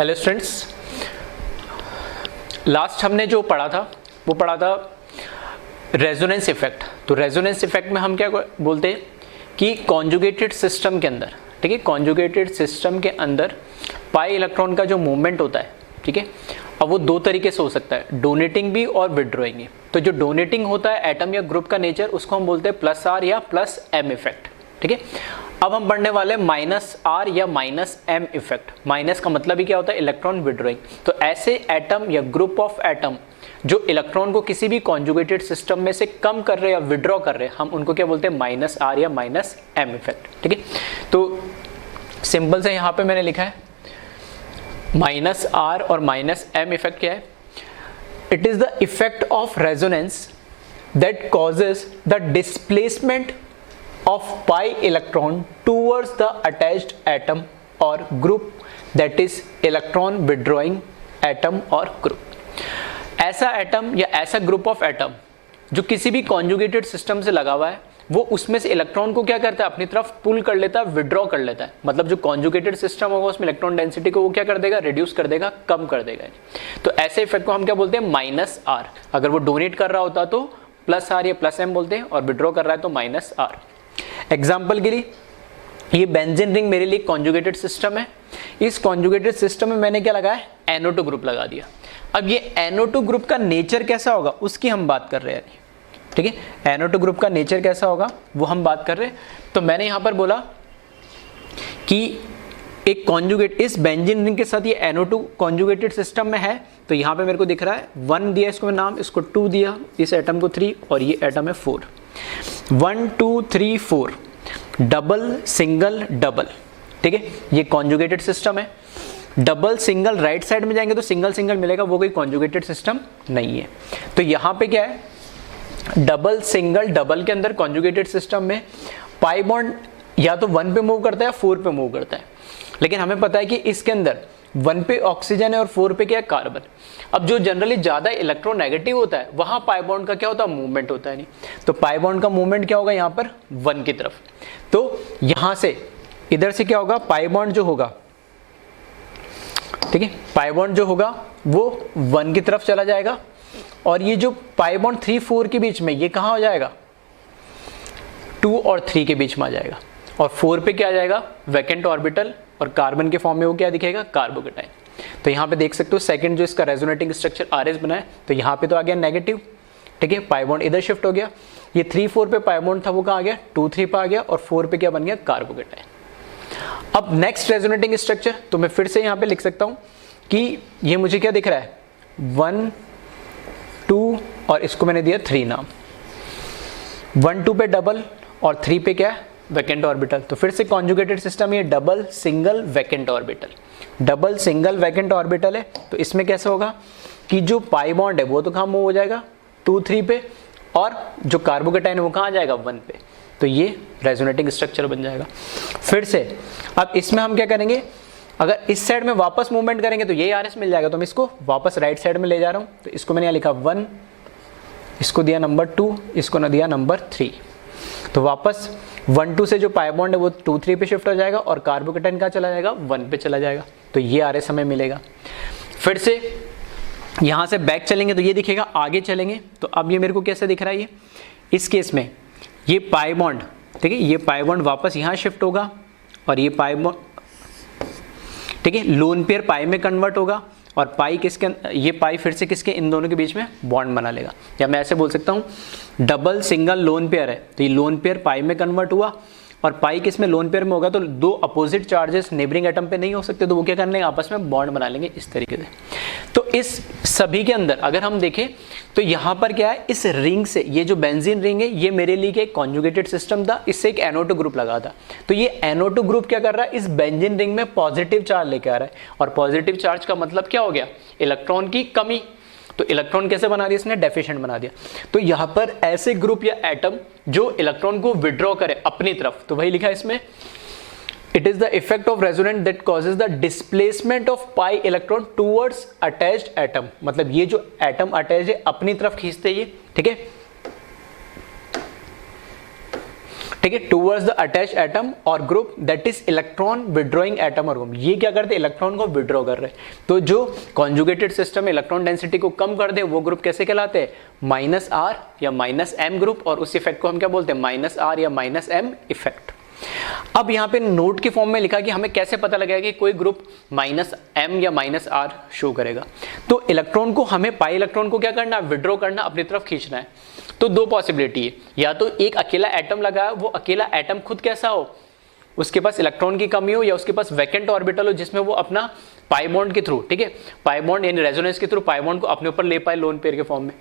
Hello students, last हमने जो पढ़ा था वो पढ़ा था रेजोनेंस इफेक्ट। तो रेजोनेंस इफेक्ट में हम क्या बोलते हैं कि कॉन्जुगेटेड सिस्टम के अंदर, ठीक है, कॉन्जुगेटेड सिस्टम के अंदर पाई इलेक्ट्रॉन का जो मूवमेंट होता है, ठीक है, अब वो दो तरीके से हो सकता है, डोनेटिंग भी और विड्रॉइंग भी। तो जो डोनेटिंग होता है एटम या ग्रुप का नेचर, उसको हम बोलते हैं प्लस आर या प्लस एम इफेक्ट, ठीक है। अब हम पढ़ने वाले माइनस आर या माइनस एम इफेक्ट। माइनस का मतलब ही क्या होता है, इलेक्ट्रॉन विड्रॉइंग। तो ऐसे एटम या ग्रुप ऑफ एटम जो इलेक्ट्रॉन को किसी भी कॉन्जुगेटेड सिस्टम में से कम कर रहे हैं या विड्रॉ कर रहे हैं, हम उनको क्या बोलते हैं, माइनस आर या माइनस एम इफेक्ट, ठीक है। तो सिंपल से यहां पे मैंने लिखा है माइनस आर और माइनस एम इफेक्ट क्या है, it is the effect of resonance that causes the displacement of pi electron towards the attached atom or group, that is electron withdrawing atom or group। ऐसा atom या ऐसा group of atom जो किसी भी conjugated system से लगा हुआ है, वो उसमें से इलेक्ट्रॉन को क्या करता है, अपनी तरफ पुल कर लेता है, विड्रॉ कर लेता है। मतलब जो कॉन्जुगेटेड सिस्टम होगा उसमें इलेक्ट्रॉन डेंसिटी को वो क्या कर देगा, रिड्यूस कर देगा, कम कर देगा। तो ऐसे इफेक्ट को हम क्या बोलते हैं, माइनस आर। अगर वो डोनेट कर रहा होता तो प्लस आर या प्लस एम बोलते हैं, और विड्रॉ कर रहा है तो माइनस आर। एग्जाम्पल के लिए ये बेंजीन रिंग मेरे लिए कॉन्जुगेटेड सिस्टम है। इस कॉन्जुगेटेड सिस्टम में मैंने क्या लगाया, NO2 ग्रुप लगा दिया। अब ये NO2 ग्रुप का नेचर कैसा होगा उसकी हम बात कर रहे हैं, ठीक है। NO2 ग्रुप का नेचर कैसा होगा वो हम बात कर रहे हैं। तो मैंने यहां पर बोला कि एक कॉन्जुगेट, इस बेंजीन रिंग के साथ ये NO2 कॉन्जुगेटेड सिस्टम में है। तो यहां पे मेरे को दिख रहा है 1 दिया इसको नाम, इसको 2 दिया, इस एटम को 3 और ये एटम है 4। 1 2 3 4 डबल सिंगल डबल, ठीक है, ये कॉन्जुगेटेड सिस्टम है। डबल सिंगल राइट साइड में जाएंगे तो सिंगल सिंगल मिलेगा, वो कोई कॉन्जुगेटेड सिस्टम नहीं है। तो यहां पे क्या है, डबल सिंगल डबल के अंदर कॉन्जुगेटेड सिस्टम में पाई बॉन्ड या तो 1 पे मूव करता है या 4 पे मूव करता है। लेकिन हमें पता है कि इसके अंदर 1 पे ऑक्सीजन है और 4 पे क्या है, कार्बन। अब जो जनरली ज्यादा इलेक्ट्रोनेगेटिव होता है वहां पाई बॉन्ड का क्या होता है, मूवमेंट होता है नहीं। तो पाई बॉन्ड का मूवमेंट क्या होगा, यहां पर 1 की तरफ। तो यहां से इधर से क्या होगा, पाई बॉन्ड जो होगा, ठीक है, पाई बॉन्ड जो होगा वो 1 की तरफ चला जाएगा। और ये जो पाई बॉन्ड 3 4 के बीच में, ये कहां हो जाएगा, 2 और 3 के बीच में आ जाएगा। और 4 पे क्या आ जाएगा, वैकेंट ऑर्बिटल, और कार्बन के फॉर्म में वो क्या दिखेगा, कार्बोकेटाइन। तो यहाँ पे देख सकते हो सेकंड जो इसका रेजोनेटिंग स्ट्रक्चर RS बना है, तो यहाँ पे तो आ गया नेगेटिव, ठीक है, पाई बॉन्ड इधर शिफ्ट हो गया। ये 3 4 पे पाई बॉन्ड था वो कहाँ आ गया, 2 3 पे आ गया, और 4 पे क्या बन गया, कार्बोकेटाइन। अब नेक्स्ट रेजोनेटिंग स्ट्रक्चर, तो मैं फिर से यहाँ पे लिख सकता हूँ कि ये मुझे क्या दिख रहा है, 1 2 और इसको मैंने दिया 3 नाम। 1 2 पे डबल और 3 पे क्या है, वैकेंट ऑर्बिटल। तो फिर से कॉन्जुगेटेड सिस्टम, ये double single vacant orbital, double single vacant orbital है। तो इसमें कैसा होगा कि जो पाई बॉन्ड है वो तो कहाँ मूव हो जाएगा, 2 3 पे, और जो कार्बोकेटाइन है वो कहाँ आ जाएगा, 1 पे। तो ये रेजोनेटिंग स्ट्रक्चर बन जाएगा। फिर से अब इसमें हम क्या करेंगे, अगर इस साइड में वापस मूवमेंट करेंगे तो ये RS मिल जाएगा। तो मैं इसको वापस राइट साइड में ले जा रहा हूँ। तो इसको मैंने यहाँ लिखा 1, इसको दिया नंबर 2, इसको ना दिया नंबर 3। तो वापस 1 2 से जो पाई बॉन्ड है वो 2 3 पे शिफ्ट हो जाएगा, और कार्बोकेटाइन कहाँ चला जाएगा, 1 पे चला जाएगा। तो ये RS हमें मिलेगा। फिर से यहाँ से बैक चलेंगे तो ये दिखेगा, आगे चलेंगे तो अब ये मेरे को कैसे दिख रहा है, ये इस केस में ये पाई बॉन्ड, ठीक है, ये पाई बॉन्ड वापस यहाँ शिफ्ट होगा, और ये पाई बॉन्ड, ठीक है, लोन पेयर पाई में कन्वर्ट होगा, और पाई किसके, ये पाई फिर से किसके, इन दोनों के बीच में बॉन्ड बना लेगा। या मैं ऐसे बोल सकता हूँ, डबल सिंगल लोन पेयर है तो ये लोन पेयर पाई में कन्वर्ट हुआ, और पाई किस में, लोन पेयर में होगा। तो दो अपोजिट चार्जेस नेबरिंग एटम पे नहीं हो सकते, तो वो क्या करने, आपस में बॉन्ड बना लेंगे इस तरीके से। तो इस सभी के अंदर अगर हम देखें तो यहाँ पर क्या है, इस रिंग से, ये जो बेंजीन रिंग है ये मेरे लिए एक कॉन्जुगेटेड सिस्टम था, इससे एक NO2 ग्रुप लगा था। तो ये NO2 ग्रुप क्या कर रहा है, इस बेंजीन रिंग में पॉजिटिव चार्ज लेके आ रहा है, और पॉजिटिव चार्ज का मतलब क्या हो गया, इलेक्ट्रॉन की कमी। तो इलेक्ट्रॉन कैसे बना दिया इसने, डेफिशिएंट बना दिया। तो यहां पर ऐसे ग्रुप या एटम जो इलेक्ट्रॉन को विड्रॉ करे अपनी तरफ, तो वही लिखा है इसमें, it is the effect of resonance that causes the displacement of pi electron towards attached atom. मतलब ये जो एटम अटैच है अपनी तरफ खींचते ये, ठीक है, ठीक है, towards the attach atom or group that is electron withdrawing atom or group. ये क्या करते हैं, इलेक्ट्रॉन को विड्रॉ कर रहे हैं। तो जो कॉन्जुगेटेड सिस्टम में इलेक्ट्रॉन डेंसिटी को कम कर दे वो ग्रुप कैसे कहलाते हैं, -R या -M ग्रुप, और उस इफेक्ट को हम क्या बोलते हैं, -R या -M इफेक्ट। अब यहाँ पे नोट के फॉर्म में लिखा कि हमें कैसे पता लगेगा कि कोई ग्रुप -M या -R शो करेगा। तो इलेक्ट्रॉन को हमें पाई इलेक्ट्रॉन को क्या करना है, विड्रॉ करना, अपनी तरफ खींचना है। तो दो पॉसिबिलिटी है, या तो एक अकेला एटम लगा है, वो अकेला एटम खुद कैसा हो, उसके पास इलेक्ट्रॉन की कमी हो, या उसके पास वैकेंट ऑर्बिटल हो जिसमें वो अपना पाई बॉन्ड के थ्रू, ठीक है, पाई बॉन्ड यानी रेजोनेंस के थ्रू पाई बॉन्ड को अपने ऊपर ले पाए लोन पेयर के फॉर्म में।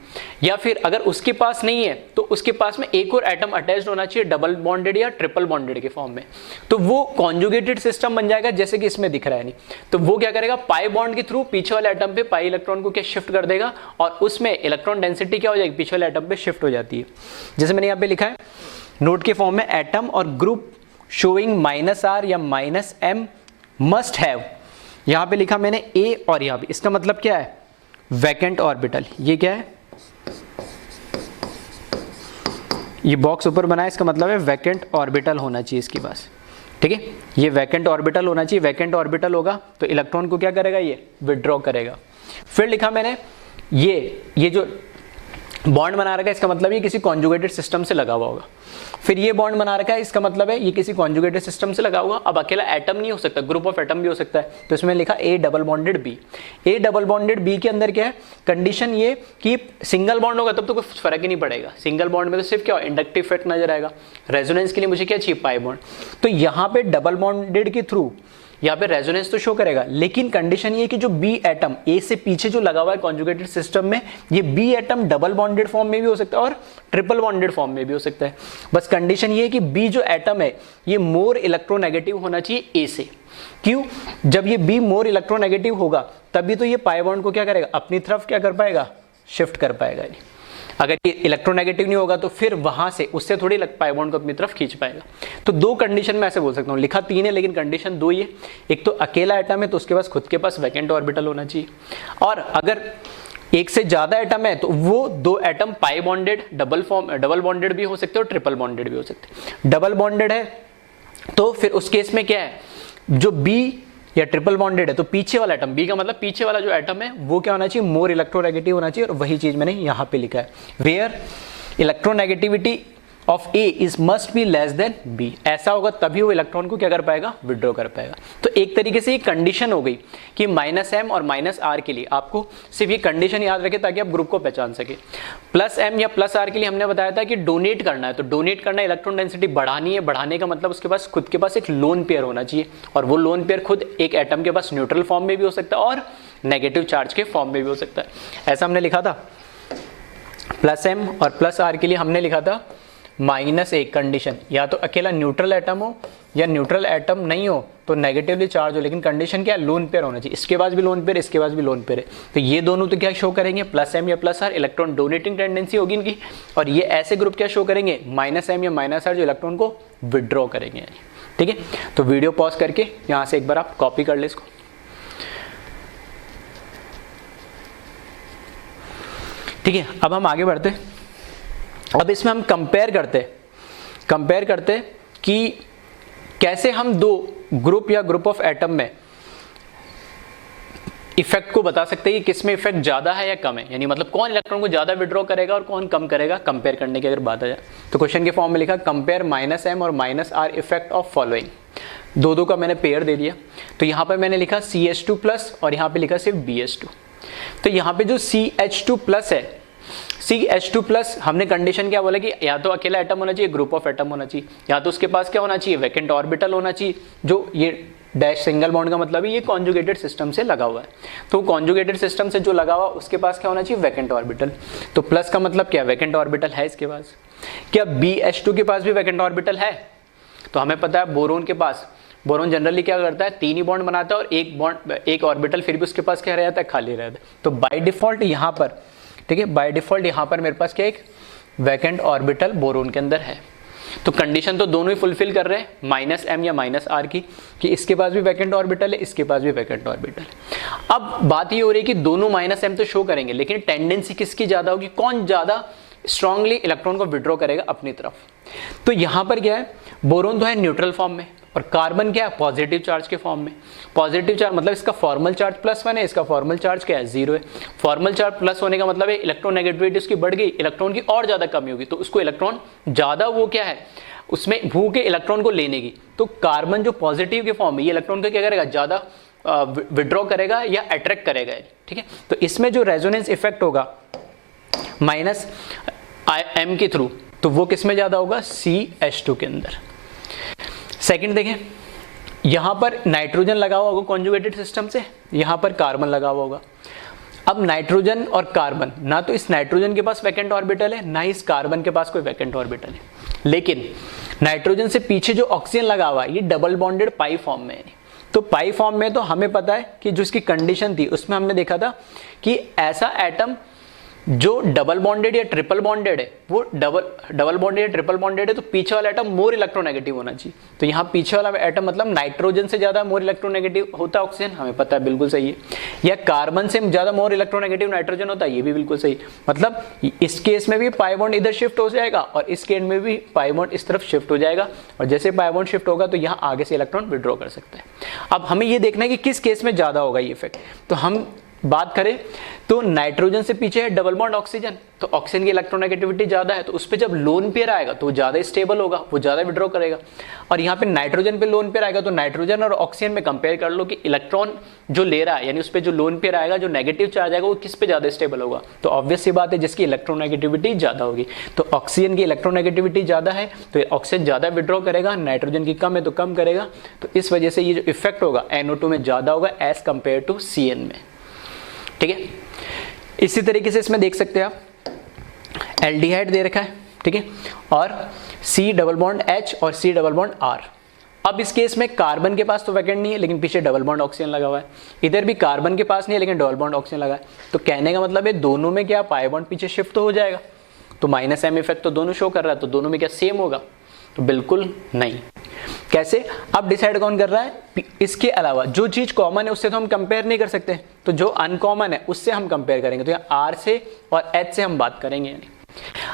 या फिर अगर उसके पास नहीं है तो उसके पास में एक और एटम अटैच्ड होना चाहिए डबल बॉन्डेड या ट्रिपल बॉन्डेड के फॉर्म में, तो वो कॉन्जुगेटेड सिस्टम बन जाएगा जैसे कि इसमें दिख रहा है। नहीं तो वो क्या करेगा, पाई बॉन्ड के थ्रू पीछे वाले एटम पे पाई इलेक्ट्रॉन को क्या शिफ्ट कर देगा, और उसमें इलेक्ट्रॉन डेंसिटी क्या हो जाएगी, पीछे वाले एटम पे शिफ्ट हो जाती है। जैसे मैंने यहाँ पे लिखा है नोट के फॉर्म में, atom or group showing -R या -M मस्ट हैव, यहां पे लिखा मैंने A और यहां पे, इसका मतलब क्या है, वैकेंट ऑर्बिटल। ये क्या है, ये बॉक्स ऊपर बना है, इसका मतलब है वैकेंट ऑर्बिटल होना चाहिए इसके पास, ठीक है, ये वैकेंट ऑर्बिटल होना चाहिए। वैकेंट ऑर्बिटल होगा तो इलेक्ट्रॉन को क्या करेगा, ये विड्रॉ करेगा। फिर लिखा मैंने ये जो बॉन्ड बना रखा है इसका मतलब ये किसी कॉन्जुगेटेड सिस्टम से लगा हुआ होगा। फिर ये बॉन्ड बना रखा है इसका मतलब है ये किसी कॉन्जुगेटेड सिस्टम से लगा हुआ। अब अकेला एटम नहीं हो सकता, ग्रुप ऑफ एटम भी हो सकता है, तो इसमें लिखा A double bonded B। A double bonded B के अंदर क्या है, कंडीशन ये कि सिंगल बॉन्ड होगा तब तो कोई फर्क ही नहीं पड़ेगा, सिंगल बॉन्ड में तो सिर्फ क्या इंडक्टिव इफेक्ट नजर आएगा। रेजोनेंस के लिए मुझे क्या चाहिए, पाई बॉन्ड। तो यहाँ पे डबल बॉन्डेड के थ्रू यहाँ पे रेजोनेंस तो शो करेगा, लेकिन कंडीशन ये कि जो बी एटम ए से पीछे जो लगा हुआ है कॉन्जुगेटेड सिस्टम में, ये B atom double bonded form में भी हो सकता है और ट्रिपल बॉन्डेड फॉर्म में भी हो सकता है। बस कंडीशन ये है कि बी जो एटम है ये मोर इलेक्ट्रोनेगेटिव होना चाहिए ए से। क्यों, जब ये बी मोर इलेक्ट्रोनेगेटिव होगा तभी तो ये पाई बॉन्ड को क्या करेगा, अपनी तरफ क्या कर पाएगा, शिफ्ट कर पाएगा। अगर ये इलेक्ट्रोनेगेटिव नहीं होगा तो फिर वहां से उससे थोड़ी पाई बॉन्ड को अपनी तरफ खींच पाएगा। तो दो कंडीशन में ऐसे बोल सकता हूँ, लिखा तीन है लेकिन कंडीशन दो ही है। एक तो अकेला एटम है तो उसके पास खुद के पास वैकेंट ऑर्बिटल होना चाहिए, और अगर एक से ज्यादा एटम है तो वो दो एटम पाई बॉन्डेड डबल बॉन्डेड भी हो सकते हैं और ट्रिपल बॉन्डेड भी हो सकते हैं। डबल बॉन्डेड है तो फिर उस केस में क्या है, जो बी या ट्रिपल बॉन्डेड है तो पीछे वाला एटम, बी का मतलब पीछे वाला जो एटम है वो क्या होना चाहिए, मोर इलेक्ट्रोनेगेटिव होना चाहिए। और वही चीज मैंने यहां पे लिखा है, where electronegativity of A is must be less than B. ऐसा होगा तभी वो इलेक्ट्रॉन को क्या कर पाएगा, विड्रॉ कर पाएगा। तो एक तरीके से ये कंडीशन हो गई कि -M और -R के लिए आपको सिर्फ ये कंडीशन याद रखें ताकि आप ग्रुप को पहचान सके। +M या +R के लिए हमने बताया था कि डोनेट करना है, तो डोनेट करना इलेक्ट्रॉन डेंसिटी बढ़ानी है। बढ़ाने का मतलब उसके पास खुद के पास एक लोन पेयर होना चाहिए, और वो लोन पेयर खुद एक एटम के पास न्यूट्रल फॉर्म में भी हो सकता है और नेगेटिव चार्ज के फॉर्म में भी हो सकता है। ऐसा हमने लिखा था। +M और +R के लिए हमने लिखा था -1 कंडीशन, या तो अकेला न्यूट्रल एटम हो या न्यूट्रल एटम नहीं हो तो नेगेटिवली चार्ज हो, लेकिन कंडीशन क्या है, लोन पेयर होना चाहिए। इसके पास भी लोन पेयर, इसके पास भी लोन पेयर है, तो ये दोनों तो क्या शो करेंगे, +M या +R इलेक्ट्रॉन डोनेटिंग टेंडेंसी होगी इनकी, और ये ऐसे ग्रुप क्या शो करेंगे, -M या -R जो इलेक्ट्रॉन को विड्रॉ करेंगे। ठीक है, तो वीडियो पॉज करके यहाँ से एक बार आप कॉपी कर ले इसको। ठीक है, अब हम आगे बढ़ते। अब इसमें हम कंपेयर करते कि कैसे हम दो ग्रुप या ग्रुप ऑफ एटम में इफेक्ट को बता सकते हैं कि किसमें इफेक्ट ज्यादा है या कम है, यानी मतलब कौन इलेक्ट्रॉन को ज्यादा विड्रॉ करेगा और कौन कम करेगा। कंपेयर करने की अगर बात आ जाए तो क्वेश्चन के फॉर्म में लिखा कंपेयर -M और -R इफेक्ट ऑफ फॉलोइंग। दो का मैंने पेयर दे दिया, तो यहां पर मैंने लिखा CH2+ और यहां पे लिखा सिर्फ BH2। तो यहां पे जो CH2+ है, CH2+ हमने कंडीशन क्या बोला कि या तो अकेला एटम होना चाहिए, ग्रुप ऑफ एटम होना चाहिए, या तो उसके पास क्या होना चाहिए, वैकेंट ऑर्बिटल होना चाहिए। जो ये डैश सिंगल बॉन्ड का मतलब है ये कॉन्जुगेटेड सिस्टम से लगा हुआ है, तो कॉन्जुगेटेड सिस्टम से जो लगा हुआ उसके पास क्या होना चाहिए, वैकेंट ऑर्बिटल। तो प्लस का मतलब क्या, वैकेंट ऑर्बिटल है इसके पास। क्या BH2 के पास भी वैकेंट ऑर्बिटल है? तो हमें पता है बोरोन के पास, बोरोन जनरली क्या करता है, 3 ही बॉन्ड बनाता है और एक ऑर्बिटल फिर भी उसके पास क्या रहता है, खाली रहता है। तो बाय डिफॉल्ट यहाँ पर, ठीक है, बाय डिफॉल्ट यहाँ पर मेरे पास क्या एक वैकेंट ऑर्बिटल बोरोन के अंदर है। तो कंडीशन तो दोनों ही फुलफिल कर रहे हैं, -M या -R की, कि इसके पास भी वैकेंट ऑर्बिटल है, इसके पास भी वैकेंट ऑर्बिटल है। अब बात ये हो रही है कि दोनों -M तो शो करेंगे, लेकिन टेंडेंसी किसकी ज्यादा होगी, कौन ज्यादा स्ट्रांगली इलेक्ट्रॉन को विड्रॉ करेगा अपनी तरफ। तो यहाँ पर क्या है, बोरोन तो है न्यूट्रल फॉर्म में और कार्बन क्या है, पॉजिटिव चार्ज के फॉर्म में। पॉजिटिव चार्ज मतलब इसका फॉर्मल चार्ज +1 है, इसका फॉर्मल चार्ज क्या है, 0 है। फॉर्मल चार्ज प्लस होने का मतलब है इलेक्ट्रोनेगेटिविटी उसकी बढ़ गई, इलेक्ट्रॉन की और ज्यादा कमी होगी, तो उसको इलेक्ट्रॉन ज्यादा वो क्या है उसमें भूख के इलेक्ट्रॉन को लेने की। तो कार्बन जो पॉजिटिव के फॉर्म में ये इलेक्ट्रॉन को क्या करेगा, ज्यादा विड्रॉ करेगा या अट्रैक्ट करेगा, ठीक है। तो इसमें जो रेजोनेंस इफेक्ट होगा -m के थ्रू, तो वो किस में ज्यादा होगा, CH2 के अंदर। सेकंड देखें, यहां पर नाइट्रोजन लगा हुआ होगा कॉन्जुगेटेड सिस्टम से, यहां पर कार्बन लगा हुआ होगा। अब नाइट्रोजन और कार्बन, ना तो इस नाइट्रोजन के पास वैकेंट ऑर्बिटल है, ना इस कार्बन के पास कोई वैकेंट ऑर्बिटल है, लेकिन नाइट्रोजन से पीछे जो ऑक्सीजन लगा हुआ है ये डबल बॉन्डेड पाई फॉर्म में है। तो पाई फॉर्म में तो हमें पता है कि जो इसकी कंडीशन थी उसमें हमने देखा था कि ऐसा एटम जो डबल बॉन्डेड या ट्रिपल बॉन्डेड है, वो डबल बॉन्डेड या ट्रिपल बॉन्डेड है, तो पीछे वाला एटम मोर इलेक्ट्रोनेगेटिव होना चाहिए। तो यहाँ पीछे वाला एटम मतलब नाइट्रोजन से ज्यादा मोर इलेक्ट्रोनेगेटिव होता है ऑक्सीजन, हमें पता है, बिल्कुल सही है। या कार्बन से ज्यादा मोर इलेक्ट्रोनेगेटिव नाइट्रोजन होता है, ये भी बिल्कुल सही। मतलब इस केस में भी पाई बॉन्ड इधर शिफ्ट हो जाएगा और इस केस में भी पाई बॉन्ड इस तरफ शिफ्ट हो जाएगा, और जैसे पाई बॉन्ड शिफ्ट होगा तो यहाँ आगे से इलेक्ट्रॉन विड्रॉ कर सकता है। अब हमें ये देखना है कि किस केस में ज्यादा होगा ये इफेक्ट। तो हम बात करें तो नाइट्रोजन से पीछे है डबल बॉन्ड ऑक्सीजन, तो ऑक्सीजन की इलेक्ट्रोनेगेटिविटी ज्यादा है, तो उस पे जब लोन पेयर आएगा तो वो ज्यादा स्टेबल होगा, वो ज्यादा विड्रॉ करेगा। और यहाँ पे नाइट्रोजन पे लोन पेयर आएगा तो नाइट्रोजन और ऑक्सीजन में कंपेयर कर लो कि इलेक्ट्रॉन जो ले रहा है, यानी उस पे जो लोन पेयर आएगा, जो नेगेटिव चार्ज आएगा, वो किस पे ज्यादा स्टेबल होगा। तो ऑब्वियस सी बात है जिसकी इलेक्ट्रोनेगेटिविटी ज्यादा होगी। तो ऑक्सीजन की इलेक्ट्रोनेगेटिविटी ज्यादा है तो ऑक्सीजन ज्यादा विड्रॉ करेगा, नाइट्रोजन की कम है तो कम करेगा। तो इस वजह से ये जो इफेक्ट होगा NO2 में ज्यादा होगा एज कंपेयर टू CN में, ठीक है। इसी तरीके से इसमें देख सकते हैं आप एल्डिहाइड दे रखा है, ठीक है, और C डबल बॉन्ड H और C डबल बॉन्ड R। अब इस केस में कार्बन के पास तो वैकेंट नहीं है, लेकिन पीछे डबल बॉन्ड ऑक्सीजन लगा हुआ है। इधर भी कार्बन के पास नहीं है लेकिन डबल बॉन्ड ऑक्सीजन लगा है। तो कहने का मतलब है दोनों में क्या पाई बॉन्ड पीछे शिफ्ट तो हो जाएगा। तो -m इफेक्ट तो दोनों शो कर रहा है, तो दोनों में क्या सेम होगा, तो बिल्कुल नहीं। कैसे, अब डिसाइड कौन कर रहा है, इसके अलावा जो चीज कॉमन है उससे तो हम कंपेयर नहीं कर सकते, तो जो अनकॉमन है उससे हम कंपेयर करेंगे। तो यहाँ R से और H से हम बात करेंगे। यानी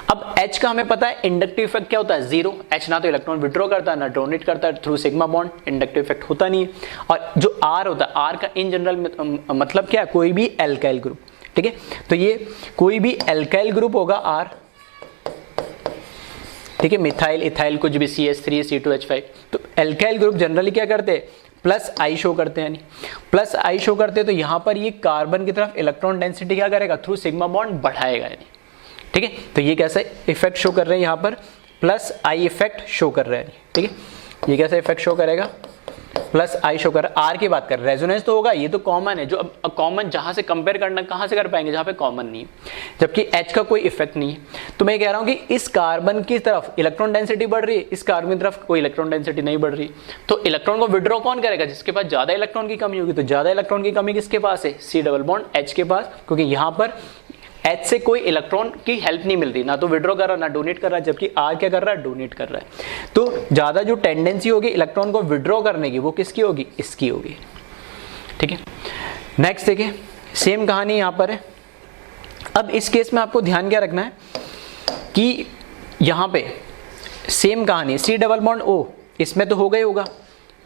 अब H का हमें पता है इंडक्टिव इफेक्ट क्या होता है, 0। H ना तो इलेक्ट्रॉन विड्रॉ करता है ना डोनेट करता है through sigma bond, inductive effect होता नहीं है। और जो R होता है, R का इन जनरल मतलब क्या है, कोई भी एल्काइल ग्रुप, ठीक है। तो ये कोई भी एल्काइल ग्रुप होगा R, ठीक है, मिथाइल इथाइल कुछ भी, CH3 C2H5। तो एल्काइल ग्रुप जनरली क्या करते हैं, +I शो करते हैं, यानी +I शो करते हैं। तो यहाँ पर ये कार्बन की तरफ इलेक्ट्रॉन डेंसिटी क्या करेगा, थ्रू सिग्मा बॉन्ड बढ़ाएगा, यानी ठीक है। तो ये कैसा इफेक्ट शो कर रहे हैं, यहाँ पर +I इफेक्ट शो कर रहे हैं, ठीक है। ये कैसा इफेक्ट शो करेगा, +I शो कर। R की बात कर, रेजोनेंस तो होगा, ये तो कॉमन है। जो अब कॉमन जहां से कंपेयर करना, कहां से कर पाएंगे, जहां पे कॉमन नहीं है, जबकि H का कोई इफेक्ट नहीं है। तो मैं कह रहा हूं कि इस कार्बन की तरफ इलेक्ट्रॉन डेंसिटी बढ़ रही है, इस कार्बन की तरफ कोई इलेक्ट्रॉन डेंसिटी नहीं बढ़ रही। तो इलेक्ट्रॉन को विड्रॉ कौन करेगा, जिसके पास ज्यादा इलेक्ट्रॉन की कमी होगी। तो ज्यादा इलेक्ट्रॉन की कमी किसके पास है, C डबल बॉन्ड H के पास, क्योंकि यहाँ पर H से कोई इलेक्ट्रॉन की हेल्प नहीं मिल रही, ना तो विड्रॉ कर रहा ना डोनेट कर रहा है, जबकि R क्या कर रहा है, डोनेट कर रहा है। तो ज्यादा जो टेंडेंसी होगी इलेक्ट्रॉन को विड्रॉ करने की, वो किसकी होगी, इसकी होगी, ठीक है। नेक्स्ट देखिए, सेम कहानी यहां पर है। अब इस केस में आपको ध्यान क्या रखना है कि यहां पे सेम कहानी, C डबल बॉन्ड O, इसमें तो होगा ही होगा,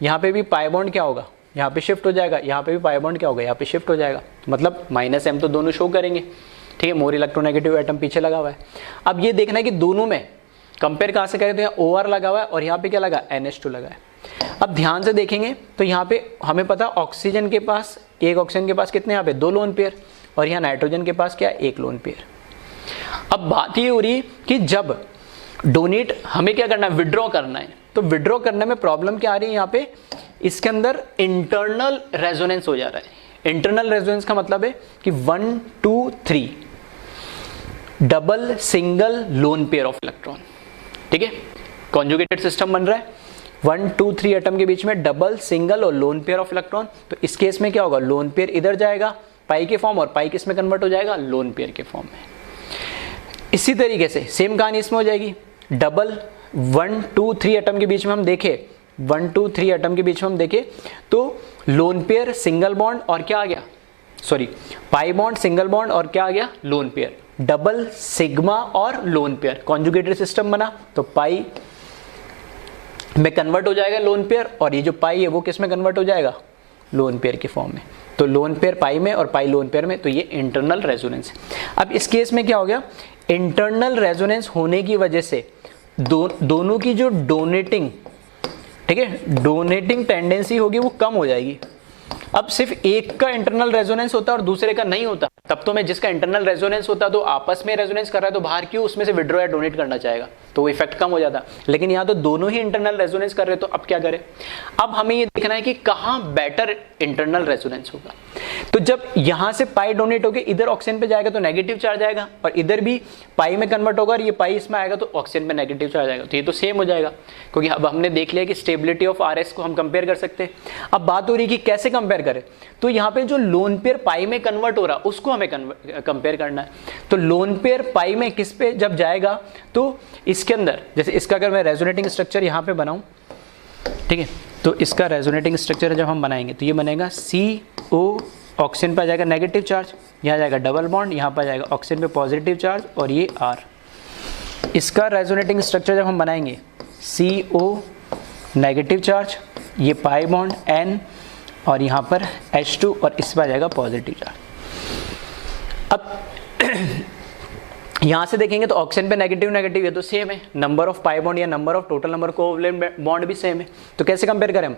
यहाँ पे भी पाई बॉन्ड क्या होगा, यहाँ पे शिफ्ट हो जाएगा, यहाँ पे भी पाई बॉन्ड क्या होगा, यहाँ पे शिफ्ट हो जाएगा। मतलब -m तो दोनों शो करेंगे, ठीक है। मोर इलेक्ट्रोनेगेटिव एटम पीछे लगा हुआ है। अब ये देखना है कि दोनों में कंपेयर कहां से करें, तो यहाँ OR लगा हुआ है और यहाँ पे क्या लगा, NH2 लगा है। अब ध्यान से देखेंगे तो यहाँ पे हमें पता ऑक्सीजन के पास, एक ऑक्सीजन के पास कितने, यहाँ पे 2 लोन पेयर, और यहाँ नाइट्रोजन के पास क्या, 1 लोन पेयर। अब बात ये हो रही कि जब डोनेट हमें क्या करना है, विड्रॉ करना है, तो विड्रॉ करने में प्रॉब्लम क्या आ रही है, यहाँ पे इसके अंदर इंटरनल रेजोनेंस हो जा रहा है। इंटरनल रेजोनेंस का मतलब है कि 1 2 3 double single lone pair of electron, ठीक है। कॉन्जुगेटेड सिस्टम बन रहा है, 1 2 3 एटम के बीच में डबल सिंगल और लोन पेयर ऑफ इलेक्ट्रॉन। तो इस केस में क्या होगा, लोन पेयर इधर जाएगा पाई के फॉर्म, और पाई किस में कन्वर्ट हो जाएगा, लोन पेयर के फॉर्म में। इसी तरीके से सेम कहानी इसमें हो जाएगी, डबल 1 2 3 एटम के बीच में हम देखें, 1 2 3 एटम के बीच में हम देखें तो लोन पेयर सिंगल बॉन्ड और क्या आ गया, sorry pi bond single bond और क्या आ गया, लोन पेयर। डबल, सिग्मा और लोन पेयर, कॉन्जुगेटेड सिस्टम बना तो पाई में कन्वर्ट हो जाएगा लोन पेयर, और ये जो पाई है वो किस में कन्वर्ट हो जाएगा, लोन पेयर के फॉर्म में। तो लोन पेयर पाई में और पाई लोन पेयर में, तो ये इंटरनल रेजोनेंस है। अब इस केस में क्या हो गया, इंटरनल रेजोनेंस होने की वजह से दोनों की जो डोनेटिंग, ठीक है, डोनेटिंग टेंडेंसी होगी वो कम हो जाएगी। अब सिर्फ एक का इंटरनल रेजोनेंस होता है और दूसरे का नहीं होता, तब तो मैं जिसका इंटरनल रेजोनेंस होता तो आपस में रेजोनेंस कर रहा है तो बाहर क्यों उसमें से विड्रॉ या डोनेट करना चाहेगा, तो वो इफेक्ट कम हो जाता। लेकिन यहाँ तो दोनों ही इंटरनल रेजोनेंस कर रहे, तो अब क्या करें, अब हमें ये देखना है कि कहाँ बेटर इंटरनल रेजोनेंस होगा। तो जब यहाँ से पाई डोनेट होकर इधर ऑक्सीजन पे जाएगा तो नेगेटिव चार्ज आएगा, और इधर भी पाई में कन्वर्ट होगा और ये पाई इसमें आएगा तो ऑक्सीजन पे नेगेटिव चार्ज आएगा, तो ये तो सेम हो जाएगा, क्योंकि अब हमने देख लिया कि स्टेबिलिटी ऑफ आरएस को हम कंपेयर कर सकते हैं। अब बात हो रही है कि कैसे कंपेयर करें, तो यहाँ पे जो लोन पेयर पाई में कन्वर्ट हो रहा उसको हमें कंपेयर करना है। तो लोन पेयर पाई में किस पे जब जाएगा, तो इसके अंदर जैसे इसका अगर मैं रेजोनेटिंग स्ट्रक्चर यहाँ पे बनाऊं, ठीक है, तो इसका रेजोनेटिंग स्ट्रक्चर जब हम बनाएंगे तो ये बनेगा CO, ऑक्सीजन पे आ जाएगा नेगेटिव चार्ज, यहाँ जाएगा डबल बॉन्ड, यहाँ पर जाएगा ऑक्सीजन पे पॉजिटिव चार्ज और ये R। इसका रेजोनेटिंग स्ट्रक्चर जब हम बनाएंगे CO नेगेटिव चार्ज, ये पाई बॉन्ड N और यहाँ पर H2 और इस पर आ जाएगा पॉजिटिव चार्ज। अब यहाँ से देखेंगे तो ऑक्सीजन पे नेगेटिव नेगेटिव ये तो सेम है, नंबर ऑफ पाई बॉन्ड या number of total number covalent bond भी सेम है, तो कैसे कंपेयर करें हम,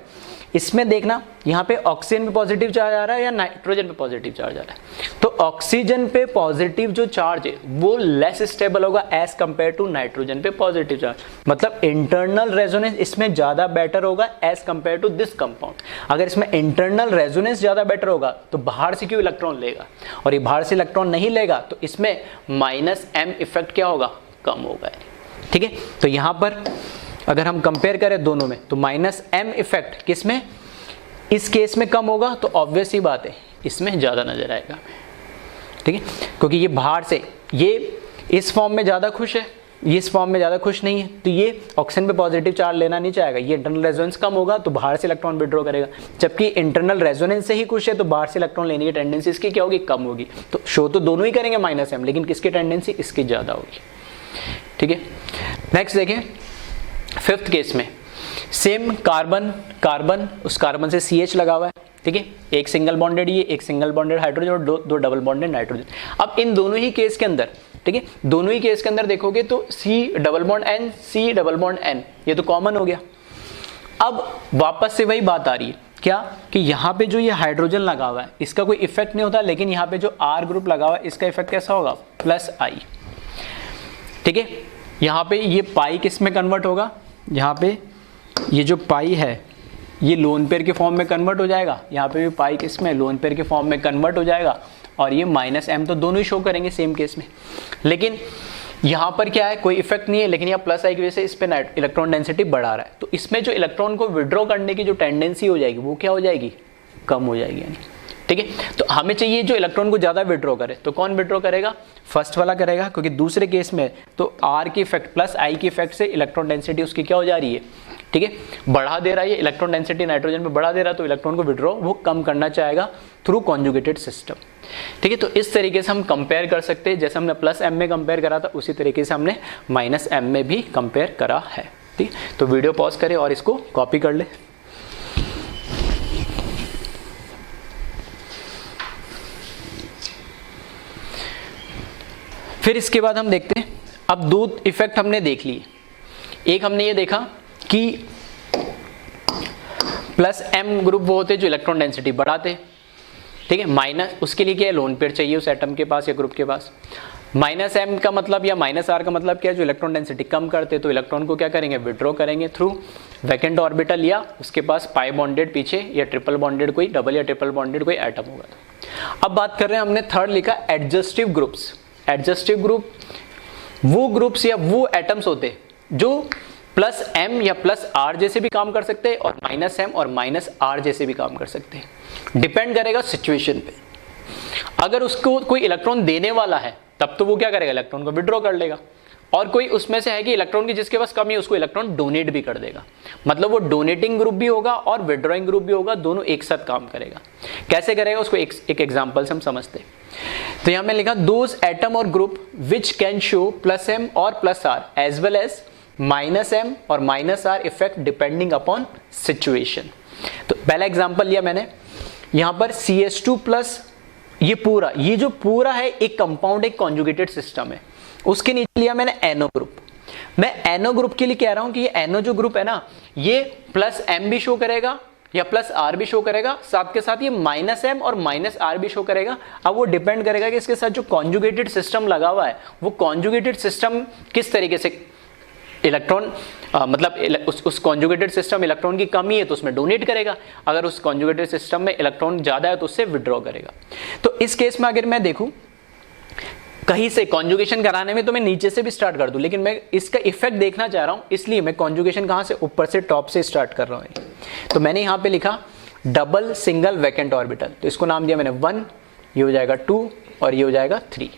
इसमें देखना यहाँ पे ऑक्सीजन पे पॉजिटिव चार्ज आ रहा है या नाइट्रोजन पे पॉजिटिव चार्ज आ रहा है। तो ऑक्सीजन पे पॉजिटिव जो चार्ज है वो लेस स्टेबल होगा एज कंपेयर टू नाइट्रोजन पे पॉजिटिव चार्ज, मतलब इंटरनल रेजोनेंस इसमें ज्यादा बेटर होगा as compare to this compound. अगर इसमें इंटरनल रेजोनेंस ज्यादा बेटर होगा तो बाहर से क्यों इलेक्ट्रॉन लेगा, और ये बाहर से इलेक्ट्रॉन नहीं लेगा तो इसमें -m इफेक्ट क्या होगा, कम होगा, ठीक है। तो यहाँ पर अगर हम कंपेयर करें दोनों में तो -m इफेक्ट किस में, इस केस में कम होगा, तो ऑब्वियस ही बात है इसमें ज्यादा नजर आएगा, ठीक है, क्योंकि ये बाहर से ये इस फॉर्म में ज्यादा खुश है, ये इस फॉर्म में ज्यादा खुश नहीं है, तो ये ऑक्सीजन पे पॉजिटिव चार्ज लेना नहीं चाहेगा, ये इंटरनल रेजोनेंस कम होगा तो बाहर से इलेक्ट्रॉन विड्रॉ करेगा, जबकि इंटरनल रेजोनेंस से ही खुश है तो बाहर से इलेक्ट्रॉन लेने की टेंडेंसी इसकी क्या होगी, कम होगी। तो शो तो दोनों ही करेंगे -m, लेकिन किसकी टेंडेंसी, इसकी ज्यादा होगी, ठीक है। नेक्स्ट देखें, फिफ्थ केस में सेम कार्बन उस कार्बन से CH लगा हुआ है, ठीक है, एक सिंगल बॉन्डेड ये, एक सिंगल बॉन्डेड हाइड्रोजन और दो डबल बॉन्डेड नाइट्रोजन। अब इन दोनों ही केस के अंदर, ठीक है, दोनों ही केस के अंदर देखोगे तो C double bond N, C double bond N, ये तो कॉमन हो गया। अब वापस से वही बात आ रही है क्या, कि यहाँ पे जो ये हाइड्रोजन लगा हुआ है इसका कोई इफेक्ट नहीं होता, लेकिन यहाँ पे जो R ग्रुप लगा हुआ है इसका इफेक्ट कैसा होगा, +I, ठीक है। यहाँ पे ये पाई किस में कन्वर्ट होगा, यहाँ पे ये जो पाई है ये लोन पेयर के फॉर्म में कन्वर्ट हो जाएगा, यहाँ पे भी पाई किस में, लोन पेयर के फॉर्म में कन्वर्ट हो जाएगा, और ये -m तो दोनों ही शो करेंगे सेम केस में। लेकिन यहाँ पर क्या है, कोई इफेक्ट नहीं है, लेकिन यहाँ +I की वजह से इस पे इलेक्ट्रॉन डेंसिटी बढ़ा रहा है, तो इसमें जो इलेक्ट्रॉन को विड्रॉ करने की जो टेंडेंसी हो जाएगी वो क्या हो जाएगी, कम हो जाएगी, यानी, ठीक है। तो हमें चाहिए जो इलेक्ट्रॉन को ज्यादा विड्रॉ करे, तो कौन विड्रॉ करेगा, फर्स्ट वाला करेगा, क्योंकि दूसरे केस में तो R की इफेक्ट +I की इफेक्ट से इलेक्ट्रॉन डेंसिटी उसकी क्या हो जा रही है, ठीक है, बढ़ा दे रहा है, इलेक्ट्रॉन डेंसिटी नाइट्रोजन पे बढ़ा दे रहा है, तो इलेक्ट्रॉन को विड्रॉ वो कम करना चाहेगा थ्रू कॉन्जुगेटेड सिस्टम, ठीक है। तो इस तरीके से हम कंपेयर कर सकते हैं, जैसे हमने +m में कंपेयर करा था उसी तरीके से हमने -m में भी कंपेयर करा है, ठीक। तो वीडियो पॉज करें और इसको कॉपी कर ले। फिर इसके बाद हम देखते हैं, अब दो इफेक्ट हमने देख लिए, एक हमने ये देखा कि +m ग्रुप वो होते जो इलेक्ट्रॉन डेंसिटी बढ़ाते, ठीक है, माइनस उसके लिए क्या है, लोन पेयर चाहिए उस एटम के पास या ग्रुप के पास। -m का मतलब या -r का मतलब क्या है, जो इलेक्ट्रॉन डेंसिटी कम करते, तो इलेक्ट्रॉन को क्या करेंगे, विड्रॉ करेंगे थ्रू वैकेंट ऑर्बिटल, या उसके पास पाई बॉन्डेड पीछे या ट्रिपल बॉन्डेड कोई डबल या ट्रिपल बॉन्डेड कोई एटम होगा। अब बात कर रहे हैं, हमने थर्ड लिखा एडजस्टिव ग्रुप्स। एडजस्टिव ग्रुप वो ग्रुप्स या वो एटम्स होते जो +m या +r जैसे भी काम कर सकते हैं और -m और -r जैसे भी काम कर सकते हैं, डिपेंड करेगा सिचुएशन पे। अगर उसको कोई इलेक्ट्रॉन देने वाला है तब तो वो क्या करेगा, इलेक्ट्रॉन को विड्रॉ कर लेगा, और कोई उसमें से है कि इलेक्ट्रॉन की जिसके पास कमी है उसको इलेक्ट्रॉन डोनेट भी कर देगा, मतलब वो डोनेटिंग ग्रुप भी होगा और विड्रॉइंग ग्रुप भी होगा, दोनों एक साथ काम करेगा। कैसे करेगा उसको एक एग्जांपल से हम समझते हैं। तो यहां मैंने लिखा those atom or group which can show plus M or plus R as well as minus M or minus R effect depending upon situation. तो पहला एग्जांपल लिया मैंने, यहां पर CH2 प्लस ये जो पूरा है एक कंपाउंड, एक कॉन्जुगेटेड सिस्टम है, उसके नीचे लिया मैंने एनो ग्रुप। मैं एनो ग्रुप के लिए कह रहा हूं कि ये एनो जो ग्रुप है ना, ये प्लस एम भी शो करेगा या प्लस आर भी शो करेगा, साथ के साथ ये minus M or minus are भी शो करेगा। अब वो डिपेंड करेगा कि इसके साथ जो कॉन्जुगेटेड सिस्टम लगा हुआ है वो कॉन्जुगेटेड सिस्टम किस तरीके से इलेक्ट्रॉन मतलब उस कॉन्जुगेटेड सिस्टम इलेक्ट्रॉन की कमी है तो उसमें डोनेट करेगा, अगर उस कॉन्जुगेटेड सिस्टम में इलेक्ट्रॉन ज्यादा है तो उससे विड्रॉ करेगा। तो इस केस में अगर मैं देखूं कहीं से कॉन्जुगेशन कराने में तो मैं नीचे से भी स्टार्ट कर दूं, लेकिन मैं इसका इफेक्ट देखना चाह रहा हूं, इसलिए मैं कॉन्जुगेशन कहां से, ऊपर से टॉप से स्टार्ट कर रहा हूं। तो मैंने यहां पे लिखा डबल सिंगल वैकेंट ऑर्बिटल, तो इसको नाम दिया मैंने 1, ये हो जाएगा 2 और ये हो जाएगा 3।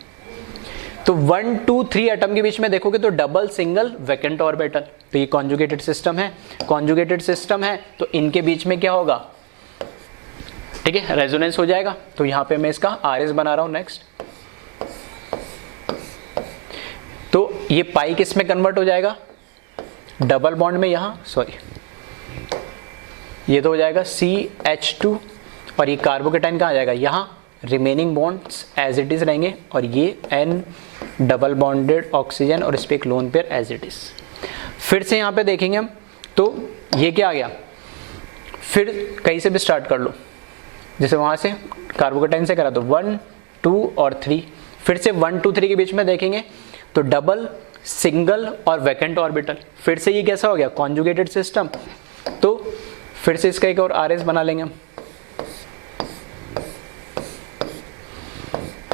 तो 1 2 3 एटम के बीच में देखोगे तो डबल सिंगल वैकेंट ऑर्बिटल, तो ये कॉन्जुगेटेड सिस्टम है। कॉन्जुगेटेड सिस्टम है तो इनके बीच में क्या होगा, ठीक है, रेजोनेंस हो जाएगा। तो यहां पे मैं इसका RS बना रहा हूं नेक्स्ट। तो ये पाई किस में कन्वर्ट हो जाएगा, डबल बॉन्ड में, यहां सॉरी ये तो हो जाएगा CH2 और ये कार्बोकेटाइन कहां आ जाएगा, यहां remaining bonds as it is रहेंगे और ये N डबल बॉन्डेड ऑक्सीजन और इस पे एक lone pair as it is. फिर से यहां पे देखेंगे हम तो ये क्या आ गया, फिर कहीं से भी स्टार्ट कर लो, जैसे वहां से कार्बोकेटाइन से करा तो 1 2 और 3, फिर से 1 2 3 के बीच में देखेंगे तो डबल सिंगल और वैकेंट ऑर्बिटल। फिर से ये कैसा हो गया, कॉन्जुगेटेड सिस्टम, तो फिर से इसका एक और RS बना लेंगे हम।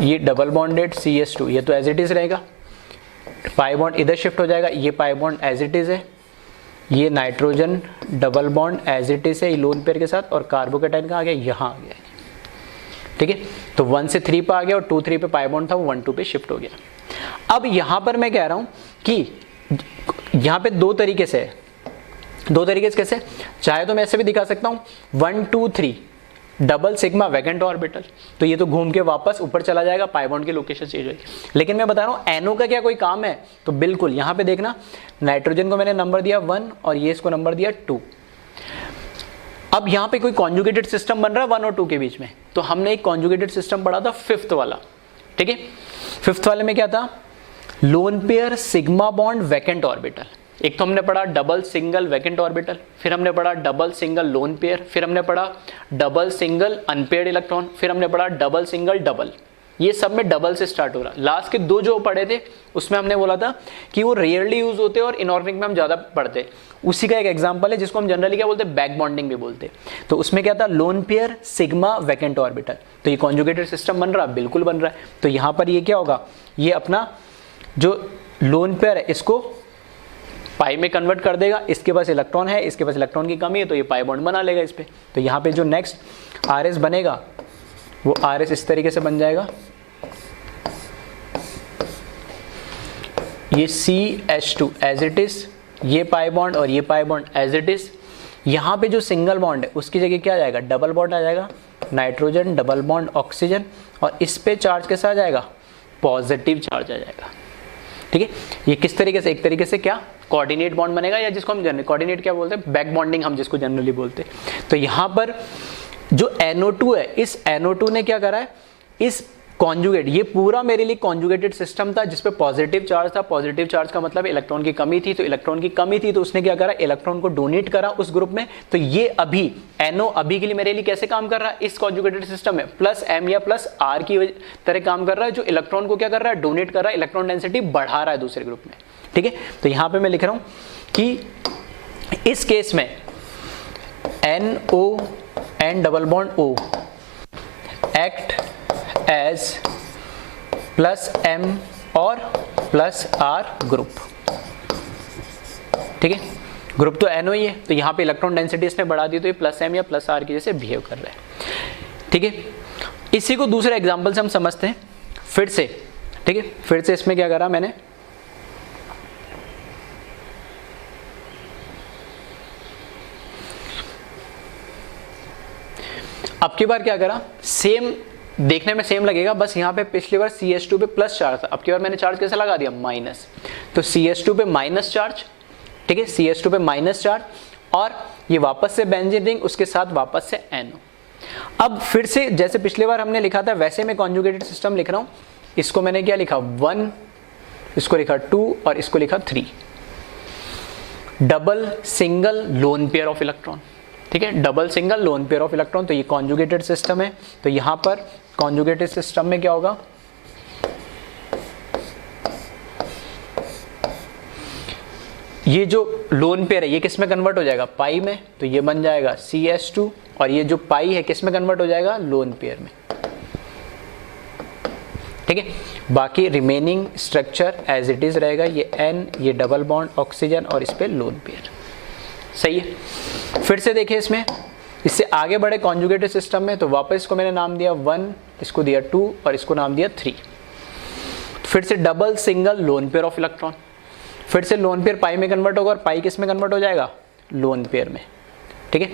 ये डबल बॉन्डेड CH2 ये तो एज इट इज रहेगा, पाई बॉन्ड इधर शिफ्ट हो जाएगा, ये pi bond as it is है, ये nitrogen double bond as it is है लोन पेयर के साथ, और कार्बोकेटाइन का आ गया यहाँ आ गया, ठीक है। तो 1 से 3 पे आ गया और 2 3 पे पाई बॉन्ड था वो 1 2 पे शिफ्ट हो गया। अब यहां पर मैं कह रहा हूं कि यहां पे दो तरीके से कैसे, चाहे तो मैं ऐसे भी दिखा सकता हूं 1 2 3 डबल सिग्मा वैकेंट ऑर्बिटल, तो ये तो घूम के वापस ऊपर चला जाएगा, पाई बॉन्ड की लोकेशन चेंज होगी। लेकिन मैं बता रहा हूं एनो का क्या कोई काम है, तो बिल्कुल यहां पे देखना, नाइट्रोजन को मैंने नंबर दिया 1 और ये इसको नंबर दिया 2। अब यहां पे कोई कॉन्जुगेटेड सिस्टम बन रहा है 1 और 2 के बीच में, तो हमने एक कॉन्जुगेटेड सिस्टम पढ़ा था 5th वाला, ठीक है। 5th वाले में क्या था, lone pair sigma bond vacant orbital. एक तो हमने पढ़ा डबल सिंगल वैकेंट ऑर्बिटल, फिर हमने पढ़ा डबल सिंगल लोन पेयर, फिर हमने पढ़ा डबल सिंगल अनपेयर्ड इलेक्ट्रॉन, फिर हमने पढ़ा डबल सिंगल डबल। ये सब में डबल से स्टार्ट हो रहा। लास्ट के 2 जो पढ़े थे उसमें हमने बोला था कि वो रेयरली यूज होते हैं और इनऑर्गेनिक में हम ज्यादा पढ़ते। उसी का एक एग्जांपल है जिसको हम जनरली क्या बोलते हैं, बैक बॉन्डिंग भी बोलते हैं। तो उसमें क्या था, lone pair sigma vacant orbital, तो ये कॉन्जुगेटेड सिस्टम बन रहा, बिल्कुल बन रहा है। तो यहां पर ये क्या होगा, ये अपना जो लोन पेयर है इसको पाई में कन्वर्ट कर देगा, इसके पास इलेक्ट्रॉन है, इसके पास इलेक्ट्रॉन की कमी है, तो ये पाई बॉन्ड बना लेगा इस पे। तो यहाँ पे जो नेक्स्ट RS बनेगा वो RS इस तरीके से बन जाएगा, ये CH2 एज इट इज, ये पाई बॉन्ड और ये pi bond as it is. यहाँ पे जो सिंगल बॉन्ड है उसकी जगह क्या आ जाएगा, डबल बॉन्ड आ जाएगा, नाइट्रोजन डबल बॉन्ड ऑक्सीजन, और इस पे चार्ज कैसा आ जाएगा, पॉजिटिव चार्ज आ जाएगा, ठीक है। ये किस तरीके से, एक तरीके से क्या कोऑर्डिनेट बॉन्ड बनेगा, या जिसको हम जनरली कोऑर्डिनेट क्या बोलते हैं, बैक बॉन्डिंग हम जिसको जनरली बोलते हैं। तो यहाँ पर जो NO2 है, इस NO2 ने क्या करा है, इस कॉन्जुगेट, ये पूरा मेरे लिए कॉन्जुगेटेड सिस्टम था जिसपे पॉजिटिव चार्ज था। पॉजिटिव चार्ज का मतलब इलेक्ट्रॉन की कमी थी, तो इलेक्ट्रॉन की कमी थी तो उसने क्या करा, इलेक्ट्रॉन को डोनेट करा उस ग्रुप में। तो ये अभी NO अभी के लिए मेरे लिए कैसे काम कर रहा है, इस कॉन्जुगेटेड सिस्टम में प्लस M या प्लस R की तरह काम कर रहा है, जो इलेक्ट्रॉन को क्या कर रहा है, डोनेट कर रहा है, इलेक्ट्रॉन डेंसिटी बढ़ा रहा है दूसरे ग्रुप में, ठीक है। तो यहाँ पे मैं लिख रहा हूँ कि इस केस में NO N double bond O act as plus M और प्लस R ग्रुप, ठीक है। ग्रुप तो NO ही है, तो यहाँ पे इलेक्ट्रॉन डेंसिटी इसने बढ़ा दी, तो ये प्लस M या प्लस R की जैसे बिहेव कर रहा है, ठीक है। इसी को दूसरे एग्जांपल से हम समझते हैं फिर से, ठीक है। फिर से इसमें क्या करा मैंने, अब की बार क्या करा, सेम देखने में सेम लगेगा, बस यहाँ पे पिछली बार CH2 पे प्लस चार्ज था, अब की बार मैंने चार्ज कैसे लगा दिया, माइनस। तो CH2 पे माइनस चार्ज, ठीक है, CH2 पे माइनस चार्ज, और ये वापस से बेंजीन रिंग, उसके साथ वापस से NO। अब फिर से जैसे पिछली बार हमने लिखा था वैसे मैं कॉन्जुगेटेड सिस्टम लिख रहा हूँ। इसको मैंने क्या लिखा, 1, इसको लिखा 2 और इसको लिखा 3। Double single lone pair of electron, ठीक है, double single lone pair of electron. तो ये कॉन्जुगेटेड सिस्टम है। तो यहां पर कॉन्जुगेटेड सिस्टम में क्या होगा, ये जो लोन पेयर है ये किस में कन्वर्ट हो जाएगा, पाई में। तो ये बन जाएगा CH2, और ये जो पाई है किस में कन्वर्ट हो जाएगा, लोन पेयर में, ठीक है। बाकी remaining structure as it is रहेगा, ये N, ये डबल बॉन्ड ऑक्सीजन और इस पे लोन पेयर, सही है। फिर से देखिए इसमें, इससे आगे बढ़े कॉन्जुगेटेड सिस्टम में, तो वापस इसको मैंने नाम दिया 1, इसको दिया 2 और इसको नाम दिया 3। फिर से double single lone pair of electron, फिर से लोन पेयर पाई में कन्वर्ट होगा, और पाई किस में कन्वर्ट हो जाएगा, लोन पेयर में, ठीक है।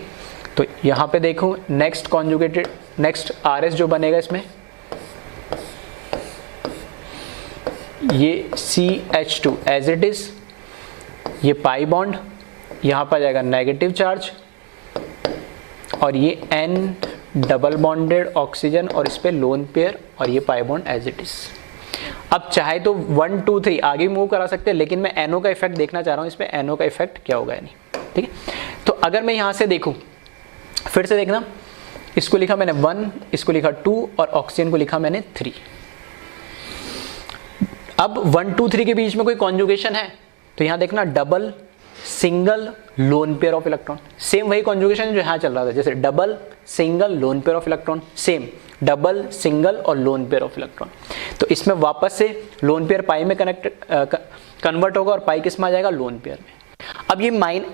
तो यहाँ पे देखूं नेक्स्ट कॉन्जुगेटेड, नेक्स्ट RS जो बनेगा इसमें, ये CH2 एज इट इज, ये पाई बॉन्ड, यहाँ पर जाएगा नेगेटिव चार्ज, और ये N डबल बॉन्डेड ऑक्सीजन और इस पे लोन पेयर, और ये pi bond as it is. अब चाहे तो 1, 2, 3 आगे मूव करा सकते हैं, लेकिन मैं NO का इफेक्ट देखना चाह रहा हूँ, इसमें NO का इफेक्ट क्या होगा नहीं, ठीक है। तो अगर मैं यहाँ से देखूँ, फिर से देखना, इसको लिखा मैंने 1, इसको लिखा 2 और ऑक्सीजन को लिखा मैंने 3। अब 1, 2, 3 के बीच में कोई कॉन्जुगेशन है, तो यहाँ देखना double single lone pair of electron, same वही कॉन्जुगेशन जो यहाँ चल रहा था, जैसे double single lone pair of electron, same double single और लोन पेयर ऑफ इलेक्ट्रॉन। तो इसमें वापस से लोन पेयर पाई में कन्वर्ट होगा, और पाई किस में आ जाएगा, लोन पेयर में। अब ये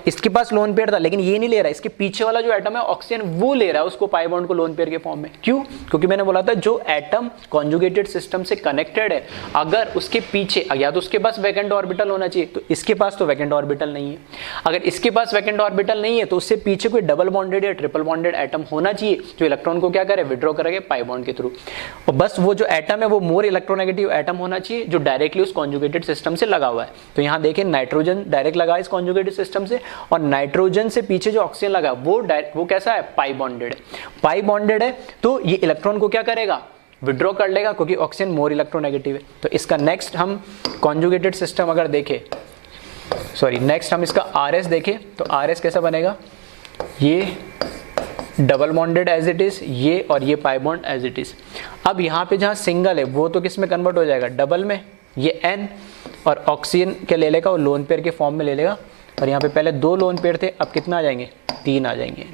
इसके पास लोन पेयर था, लेकिन ये नहीं ले रहा है, इसके पीछे वाला जो एटम है ऑक्सीजन वो ले रहा है उसको, पाई बॉन्ड को लोन पेयर के फॉर्म में। क्यों? क्योंकि मैंने बोला था जो एटम कॉन्जुगेटेड सिस्टम से कनेक्टेड है, अगर उसके पीछे या तो उसके पास वैकेंट ऑर्बिटल होना चाहिए, तो इसके पास तो वैकेंट ऑर्बिटल नहीं है। अगर इसके पास वैकेंट ऑर्बिटल नहीं है, तो उससे पीछे कोई डबल बॉन्डेड या ट्रिपल बॉन्डेड एटम होना चाहिए जो इलेक्ट्रॉन को क्या करे, विड्रॉ करेगा पाई बॉन्ड के थ्रू। और बस वो जो एटम है वो मोर इलेक्ट्रोनेगेटिव एटम होना चाहिए जो डायरेक्टली उस कॉन्जुगेटेड सिस्टम से लगा हुआ है। तो यहाँ देखें नाइट्रोजन डायरेक्ट लगा इस कॉन्जुगेटेड सिस्टम से, और नाइट्रोजन से पीछे जो ऑक्सीजन लगा वो कैसा है, पाई बॉन्डेड है। पाई बॉन्डेड है तो ये इलेक्ट्रॉन को क्या करेगा, विड्रॉ कर लेगा, क्योंकि ऑक्सीजन मोर इलेक्ट्रोनेगेटिव है। तो इसका नेक्स्ट हम कॉन्जुगेटेड सिस्टम अगर देखें, नेक्स्ट हम इसका RS देखें, तो RS कैसा बनेगा, ये double bonded as it is, ये और ये pi bond as it is. अब यहाँ पे जहाँ सिंगल है वो तो किस में कन्वर्ट हो जाएगा, डबल में, ये N और ऑक्सीजन के ले लेगा और लोन पेयर के फॉर्म में ले लेगा। और यहाँ पे पहले 2 लोन पेयर थे, अब कितना आ जाएंगे, 3 आ जाएंगे।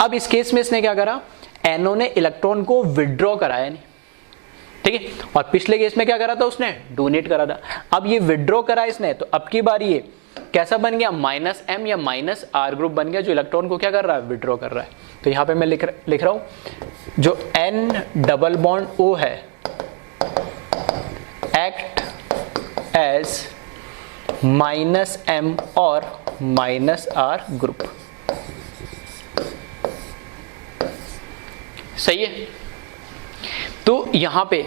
अब इस केस में इसने क्या करा, NO ने इलेक्ट्रॉन को विड्रॉ कराया नहीं, ठीक है। और पिछले केस में क्या करा था, उसने डोनेट करा था। अब ये विड्रॉ करा इसने, तो अब की बार ये कैसा बन गया, -M या -R ग्रुप बन गया, जो इलेक्ट्रॉन को क्या कर रहा है, विड्रॉ कर रहा है। तो यहाँ पे मैं लिख रहा हूँ, जो N डबल बॉन्ड O है, एक्ट एज -M और -R ग्रुप, सही है। तो यहां पे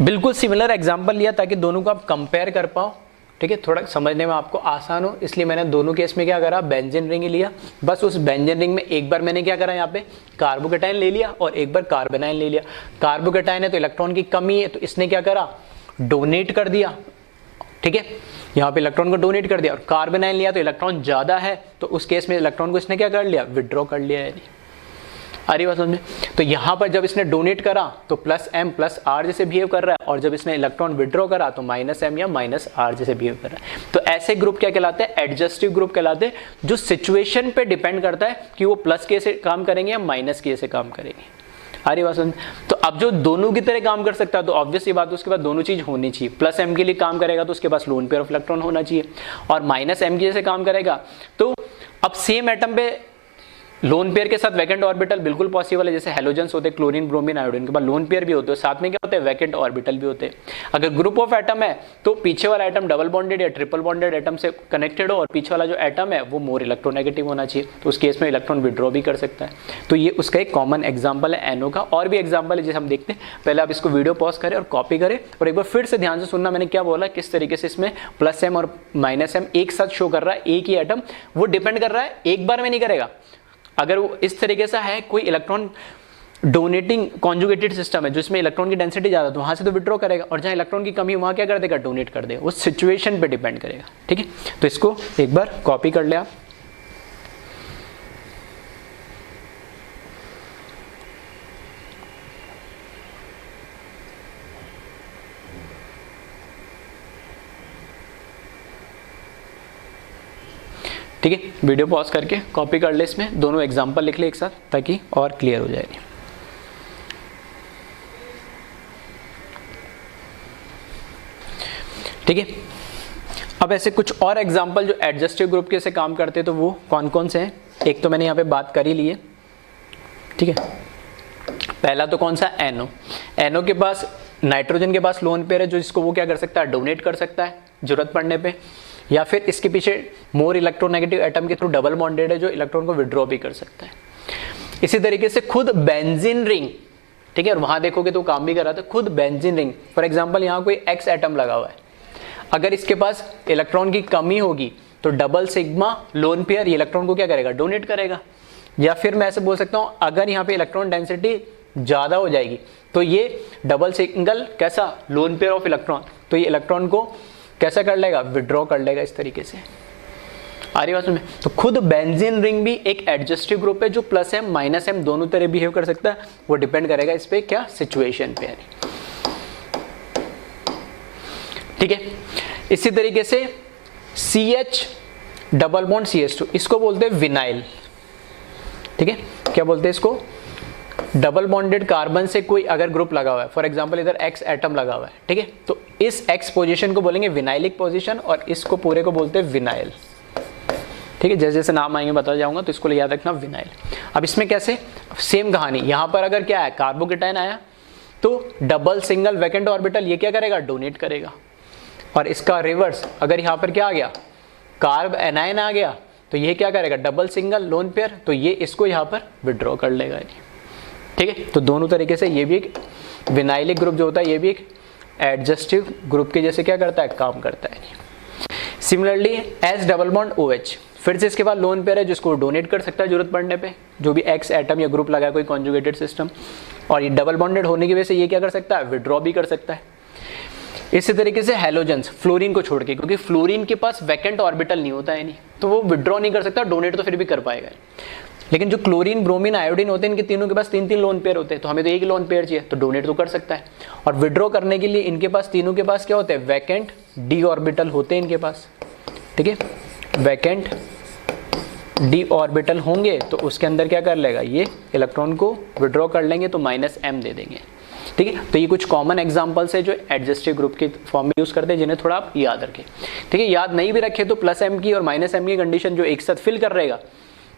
बिल्कुल सिमिलर एग्जांपल लिया ताकि दोनों को आप कंपेयर कर पाओ, ठीक है, थोड़ा समझने में आपको आसान हो, इसलिए मैंने दोनों केस में क्या करा, बेंजीन रिंग लिया। बस उस बेंजीन रिंग में एक बार मैंने क्या करा, यहाँ पे कार्बोकेटाइन ले लिया और एक बार कार्बेनाइन ले लिया। कार्बोकेटाइन है तो इलेक्ट्रॉन की कमी है, तो इसने क्या करा, डोनेट कर दिया, ठीक है, यहाँ पे इलेक्ट्रॉन को डोनेट कर दिया। और कार्बेनाइन लिया तो इलेक्ट्रॉन ज्यादा है, तो उस केस में इलेक्ट्रॉन को इसने क्या कर लिया, विड्रॉ कर लिया है। अरे बात समझ में। तो यहाँ पर जब इसने डोनेट करा तो +M +R जैसे बिहेव कर रहा है, और जब इसने इलेक्ट्रॉन विड्रॉ करा तो -M या -R जैसे बिहेव कर रहा है। तो ऐसे ग्रुप क्या कहलाते हैं, एडजस्टिव ग्रुप कहलाते हैं, जो सिचुएशन पे डिपेंड करता है कि वो +K से काम करेंगे या -K से काम करेंगे। अरे बात समझ। तो अब जो दोनों की तरह काम कर सकता है, तो ऑब्वियस ये बात है उसके बाद दोनों चीज होनी चाहिए। +M के लिए काम करेगा तो उसके पास लोन पेयर ऑफ इलेक्ट्रॉन होना चाहिए, और -M के जैसे काम करेगा तो अब सेम एटम पे लोन पेयर के साथ वैकेंट ऑर्बिटल बिल्कुल पॉसिबल है, जैसे हेलोजेंस होते हैं क्लोरीन ब्रोमीन आयोडीन के बाद लोन पेयर भी होते हैं, साथ में क्या होते हैं वैकेंट ऑर्बिटल भी होते हैं। अगर ग्रुप ऑफ एटम है तो पीछे वाला एटम डबल बॉन्डेड या ट्रिपल बॉन्डेड एटम से कनेक्टेड हो और पीछे वाला जो एटम है वो मोर इलेक्ट्रोनेगेटिव होना चाहिए, तो उस केस में इलेक्ट्रॉन विड्रॉ भी कर सकता है। तो ये उसका एक कॉमन एग्जाम्पल है एनओ का। और भी एग्जाम्पल है जैसे हम देखते हैं, पहले आप इसको वीडियो पॉज करें और कॉपी करें और एक बार फिर से ध्यान से सुनना मैंने क्या बोला, किस तरीके से इसमें plus M or minus M एक साथ शो कर रहा है, एक ही एटम, वो डिपेंड कर रहा है एक बार में नहीं करेगा। अगर वो इस तरीके से है कोई इलेक्ट्रॉन डोनेटिंग कॉन्जुगेटेड सिस्टम है जिसमें इलेक्ट्रॉन की डेंसिटी ज़्यादा तो वहाँ से तो विड्रॉ करेगा, और जहाँ इलेक्ट्रॉन की कमी वहाँ क्या कर देगा, डोनेट कर देगा। वो सिचुएशन पे डिपेंड करेगा। ठीक है, तो इसको एक बार कॉपी कर ले आप। ठीक है, वीडियो पॉज करके कॉपी कर ले, इसमें दोनों एग्जांपल लिख ले एक साथ ताकि और क्लियर हो जाएगी। ठीक है, अब ऐसे कुछ और एग्जांपल जो एडजस्टिव ग्रुप के से काम करते हैं तो वो कौन कौन से हैं, एक तो मैंने यहाँ पे बात कर ही ली है। ठीक है, पहला तो कौन सा, एनओ। एनओ के पास नाइट्रोजन के पास लोन पेयर है जो इसको वो क्या कर सकता है, डोनेट कर सकता है जरूरत पड़ने पे, या फिर इसके पीछे मोर इलेक्ट्रोनेगेटिव एटम के थ्रू डबल बॉन्डेड है जो इलेक्ट्रॉन को विड्रॉ भी कर सकता है। इसी तरीके से खुद बेंजीन रिंग, ठीक है, और वहां देखोगे तो काम भी कर रहा था, खुद बेंजीन रिंग फॉर एग्जांपल यहाँ कोई एक्स एटम लगा हुआ है, अगर इसके पास इलेक्ट्रॉन की कमी होगी तो डबल सिग्मा लोन पेयर ये इलेक्ट्रॉन को क्या करेगा, डोनेट करेगा। या फिर मैं ऐसे बोल सकता हूँ अगर यहाँ पे इलेक्ट्रॉन डेंसिटी ज्यादा हो जाएगी तो ये डबल सिंगल कैसा लोन पेयर ऑफ इलेक्ट्रॉन, तो ये इलेक्ट्रॉन को कैसा कर लेगा, विड्रॉ कर लेगा इस तरीके से। आ रही बात में, तो खुद बेंजीन रिंग भी एक एडजस्टिव ग्रुप है जो प्लस एम माइनस एम दोनों तरह बिहेव कर सकता है, वो डिपेंड करेगा इस पे क्या, सिचुएशन पे। ठीक है, इसी तरीके से CH डबल बॉन्ड CH2 इसको बोलते हैं विनाइल। ठीक है, क्या बोलते हैं इसको, डबल बॉन्डेड कार्बन से कोई अगर ग्रुप लगा हुआ है, फॉर एग्जांपल इधर X एटम लगा हुआ है, ठीक है, तो इस X पोजीशन को बोलेंगे विनाइलिक पोजीशन और इसको पूरे को बोलते हैं विनाइल। ठीक है, जैसे जैसे नाम आएंगे बता जाऊंगा तो इसको याद रखना विनाइल। अब इसमें कैसे, सेम कहानी, यहां पर अगर क्या है कार्बोकेटाइन आया तो डबल सिंगल वैकेंट ऑर्बिटल ये क्या करेगा, डोनेट करेगा, और इसका रिवर्स अगर यहाँ पर क्या आ गया, कार्ब एनायन आ गया तो ये क्या करेगा, डबल सिंगल लोन पेयर, तो ये इसको यहाँ पर विड्रॉ कर लेगा। ठीक है, तो दोनों तरीके से ये भी एक विनाइलिक ग्रुप जो होता है ये भी एक एडजस्टिव ग्रुप के जैसे क्या करता है, काम करता है। Similarly S double bond OH, फिर से इसके बाद लोन पेयर है जिसको डोनेट कर सकता है जरूरत पड़ने पे, जो भी X एटम या ग्रुप लगा है कोई कॉन्जुगेटेड सिस्टम, और ये डबल बॉन्डेड होने की वजह से ये क्या कर सकता है, विड्रॉ भी कर सकता है। इसी तरीके से हैलोजेंस, फ्लोरीन को छोड़ के, क्योंकि फ्लोरीन के पास वैकेंट ऑर्बिटल नहीं होता है, नहीं तो वो विड्रॉ नहीं कर सकता, डोनेट तो फिर भी कर पाएगा। लेकिन जो क्लोरीन ब्रोमीन आयोडीन होते हैं इनके तीनों के पास तीन तीन लोन पेयर होते हैं, तो हमें तो एक ही लोन पेयर चाहिए, तो डोनेट तो कर सकता है। और विड्रॉ करने के लिए इनके पास तीनों के पास क्या होते हैं, वैकेंट डी ऑर्बिटल होते हैं इनके पास। ठीक है, वैकेंट डी ऑर्बिटल होंगे तो उसके अंदर क्या कर लेगा, ये इलेक्ट्रॉन को विड्रॉ कर लेंगे तो -m दे देंगे। ठीक है, तो ये कुछ कॉमन एग्जांपल्स है जो एडजस्टिव ग्रुप के फॉर्म में यूज करते हैं, जिन्हें थोड़ा आप याद रखें। ठीक है, याद नहीं भी रखे तो +m की और -m की कंडीशन जो एक साथ फिल कर रहेगा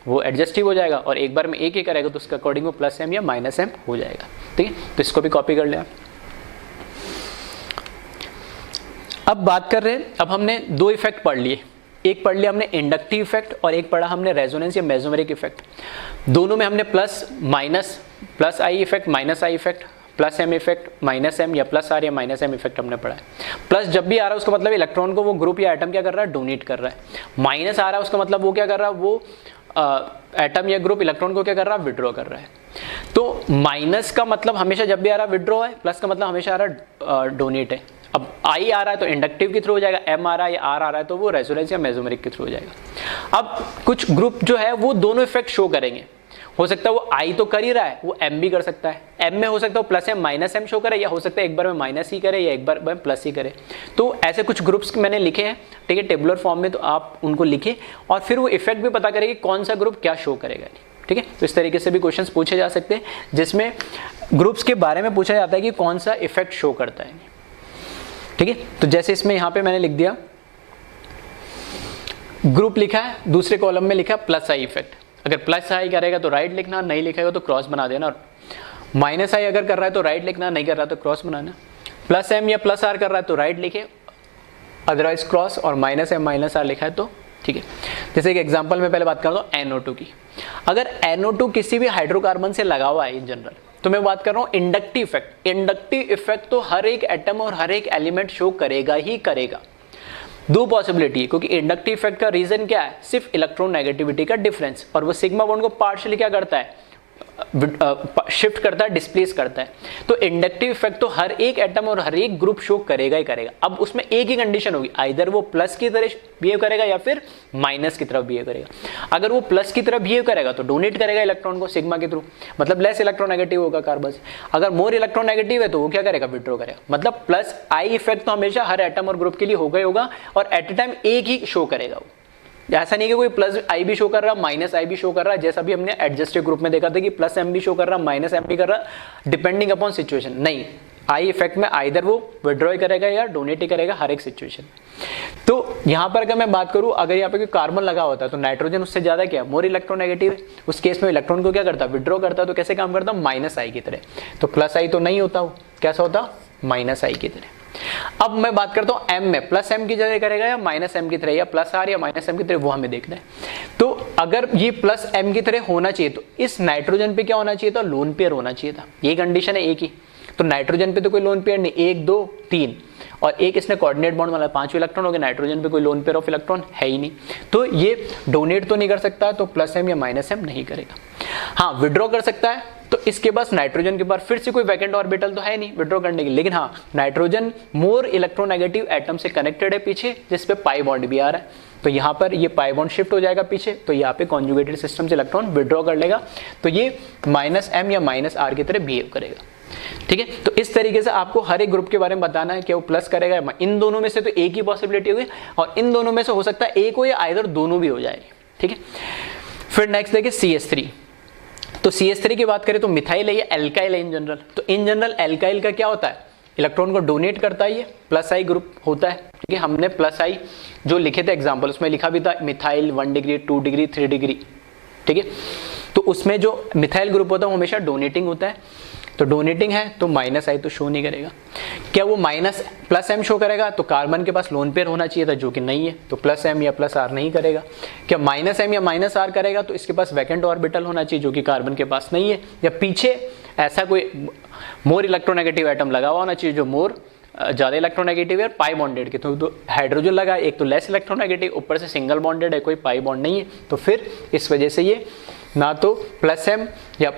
वो एडजस्टिव हो जाएगा, और एक बार में एक ही करेगा तो उसका अकॉर्डिंग वो +m या -m हो जाएगा। ठीक है, तो इसको भी कॉपी कर ले आप। अब बात कर रहे हैं, अब हमने दो इफेक्ट पढ़ लिए, एक पढ़ लिया हमने इंडक्टिव इफेक्ट और एक पढ़ा हमने रेजोनेंस या मेसोमेरिक इफेक्ट। दोनों में हमने plus minus, plus I effect minus I effect, plus M effect minus M या प्लस आर या माइनस एम इफेक्ट हमने पढ़ा है। प्लस जब भी आ रहा है उसका मतलब इलेक्ट्रॉन को वो ग्रुप या एटम क्या कर रहा है, डोनेट कर रहा है। माइनस आ रहा है उसका मतलब वो क्या कर रहा है, वो एटम या ग्रुप इलेक्ट्रॉन को क्या कर रहा है, विड्रॉ कर रहा है। तो माइनस का मतलब हमेशा जब भी आ रहा है विड्रॉ है, प्लस का मतलब हमेशा आ रहा है डोनेट है। अब आई आ रहा है तो इंडक्टिव के थ्रू हो जाएगा, एम आ रहा है या आर आ रहा है तो वो रेजोनेंस या मेसोमेरिक के थ्रू हो जाएगा। अब कुछ ग्रुप जो है वो दोनों इफेक्ट शो करेंगे, हो सकता है वो आई तो कर ही रहा है वो एम भी कर सकता है, एम में हो सकता है plus M minus M show करे, या हो सकता है एक बार में माइनस ही करे या एक बार में प्लस ही करे। तो ऐसे कुछ ग्रुप्स मैंने लिखे हैं, ठीक है, टेबुलर फॉर्म में, तो आप उनको लिखें और फिर वो इफेक्ट भी पता करें कि कौन सा ग्रुप क्या शो करेगा। ठीक है, तो इस तरीके से भी क्वेश्चंस पूछे जा सकते हैं जिसमें ग्रुप्स के बारे में पूछा जाता है कि कौन सा इफेक्ट शो करता है। ठीक है, तो जैसे इसमें यहां पे मैंने लिख दिया ग्रुप लिखा है, दूसरे कॉलम में लिखा प्लस आई इफेक्ट। अगर प्लस आई करेगा तो राइट लिखना, नहीं लिखेगा तो क्रॉस बना देना। और माइनस आई अगर कर रहा है तो राइट लिखना, नहीं कर रहा तो क्रॉस बनाना। प्लस एम या प्लस आर कर रहा है तो राइट लिखे, अदरवाइज क्रॉस, और माइनस एम माइनस आर लिखा है तो ठीक है। जैसे एक एग्जांपल में पहले बात करता हूँ NO2 की। अगर NO2 किसी भी हाइड्रोकार्बन से लगा हुआ है इन जनरल, तो मैं बात कर रहा हूँ इंडक्टिव इफेक्ट। इंडक्टिव इफेक्ट तो हर एक एटम और हर एक एलिमेंट शो करेगा ही करेगा। दो पॉसिबिलिटी है, क्योंकि इंडक्टिव इफेक्ट का रीजन क्या है, सिर्फ इलेक्ट्रॉन नेगेटिविटी का डिफरेंस, और वो सिग्मा बॉन्ड को पार्शियली क्या करता है, शिफ्ट करता है, डिस्प्लेस करता है। तो इंडक्टिव इफेक्ट तो हर एक एटम और हर एक ग्रुप शो करेगा ही करेगा। अब उसमें एक ही कंडीशन होगी, आइदर वो प्लस की तरह बिहेव करेगा या फिर माइनस की तरफ बिहेव करेगा। अगर वो प्लस की तरफ बिहेव करेगा तो डोनेट करेगा इलेक्ट्रॉन को सिग्मा के थ्रू, मतलब लेस इलेक्ट्रोनेगेटिव होगा कार्बन से। अगर मोर इलेक्ट्रोनेगेटिव है तो वो क्या करेगा, विड्रॉ करेगा। मतलब प्लस आई इफेक्ट तो हमेशा हर एटम और ग्रुप के लिए होगा ही होगा, और एट ए टाइम एक ही शो करेगा वो। ऐसा नहीं कि कोई प्लस आई भी शो कर रहा, माइनस आई भी शो कर रहा है, जैसा भी हमने एडजस्टिव ग्रुप में देखा था कि प्लस एम भी शो कर रहा, माइनस एम भी कर रहा, डिपेंडिंग अपॉन सिचुएशन। नहीं, आई इफेक्ट में आइदर वो विड्रॉ करेगा या डोनेट ही करेगा हर एक सिचुएशन। तो यहाँ पर अगर मैं बात करूँ, अगर यहाँ पे कोई कार्बन लगा होता है तो नाइट्रोजन उससे ज्यादा क्या, मोर इलेक्ट्रोनेगेटिव है, उस केस में इलेक्ट्रॉन को क्या करता, विड्रॉ करता। तो कैसे काम करता, माइनस आई की तरह। तो प्लस आई तो नहीं होता, वो कैसा होता, माइनस आई की तरह। अब मैं बात करता हूं एम में, प्लस एम की जगह करेगा या माइनस एम की तरह, या प्लस आर या माइनस एम की तरह, वो हमें देखना है। तो अगर ये प्लस एम की तरह होना चाहिए तो इस नाइट्रोजन पे क्या होना चाहिए था, लोन पेयर होना चाहिए था। ये कंडीशन है एक ही। तो नाइट्रोजन पे तो कोई लोन पेयर नहीं, 1 2 3 और एक इसने कोऑर्डिनेट बॉन्ड वाला 5 इलेक्ट्रॉन हो गया। नाइट्रोजन पे कोई लोन पेयर ऑफ इलेक्ट्रॉन है ही नहीं, तो ये डोनेट तो नहीं कर सकता, तो प्लस एम या माइनस एम नहीं करेगा। हाँ, विड्रॉ कर सकता है। तो इसके पास नाइट्रोजन के पास फिर से कोई वैकेंट ऑर्बिटल तो है नहीं विड्रॉ करने की, लेकिन हाँ नाइट्रोजन मोर इलेक्ट्रोनेगेटिव एटम से कनेक्टेड है पीछे, जिसपे पाई बॉन्ड भी आ रहा है। तो यहाँ पर ये पाई बॉन्ड शिफ्ट हो जाएगा पीछे, तो यहाँ पे कॉन्जुगेटेड सिस्टम से इलेक्ट्रॉन विड्रॉ कर लेगा। तो ये माइनस एम या माइनस आर की तरह बिहेव करेगा। ठीक है, तो इस तरीके से आपको हर एक ग्रुप के बारे में बताना है कि वो प्लस करेगा। इन दोनों में से तो एक ही पॉसिबिलिटी होगी, और इन दोनों में से हो सकता है एक हो या आइदर दोनों भी हो जाए। ठीक है, फिर नेक्स्ट देखिए CH3। तो CH3 की बात करें तो मिथाइल है, ये एल्काइल है इन जनरल। तो इन जनरल एल्काइल का क्या होता है, इलेक्ट्रॉन को डोनेट करता है, ये प्लस आई ग्रुप होता है। ठीक है, हमने प्लस आई जो लिखे थे एग्जांपल, उसमें लिखा भी था मिथाइल 1 डिग्री 2 डिग्री 3 डिग्री। ठीक है, तो उसमें जो मिथाइल ग्रुप होता है वो हमेशा डोनेटिंग होता है। तो डोनेटिंग है तो माइनस आई तो शो नहीं करेगा। क्या वो माइनस प्लस एम शो करेगा, तो कार्बन के पास लोन पेयर होना चाहिए था, जो कि नहीं है, तो प्लस एम या प्लस आर नहीं करेगा। क्या माइनस एम या माइनस आर करेगा, तो इसके पास वैकेंट ऑर्बिटल होना चाहिए, जो कि कार्बन के पास नहीं है, या पीछे ऐसा कोई मोर इलेक्ट्रोनेगेटिव एटम लगा हुआ होना चाहिए जो मोर ज्यादा इलेक्ट्रोनेगेटिव है, पाई बॉन्डेड के। तो हाइड्रोजन लगा, एक तो लेस इलेक्ट्रोनेगेटिव, ऊपर से सिंगल बॉन्डेड है, कोई पाई बॉन्ड नहीं है। तो फिर इस वजह से ये ना तो प्लस एम या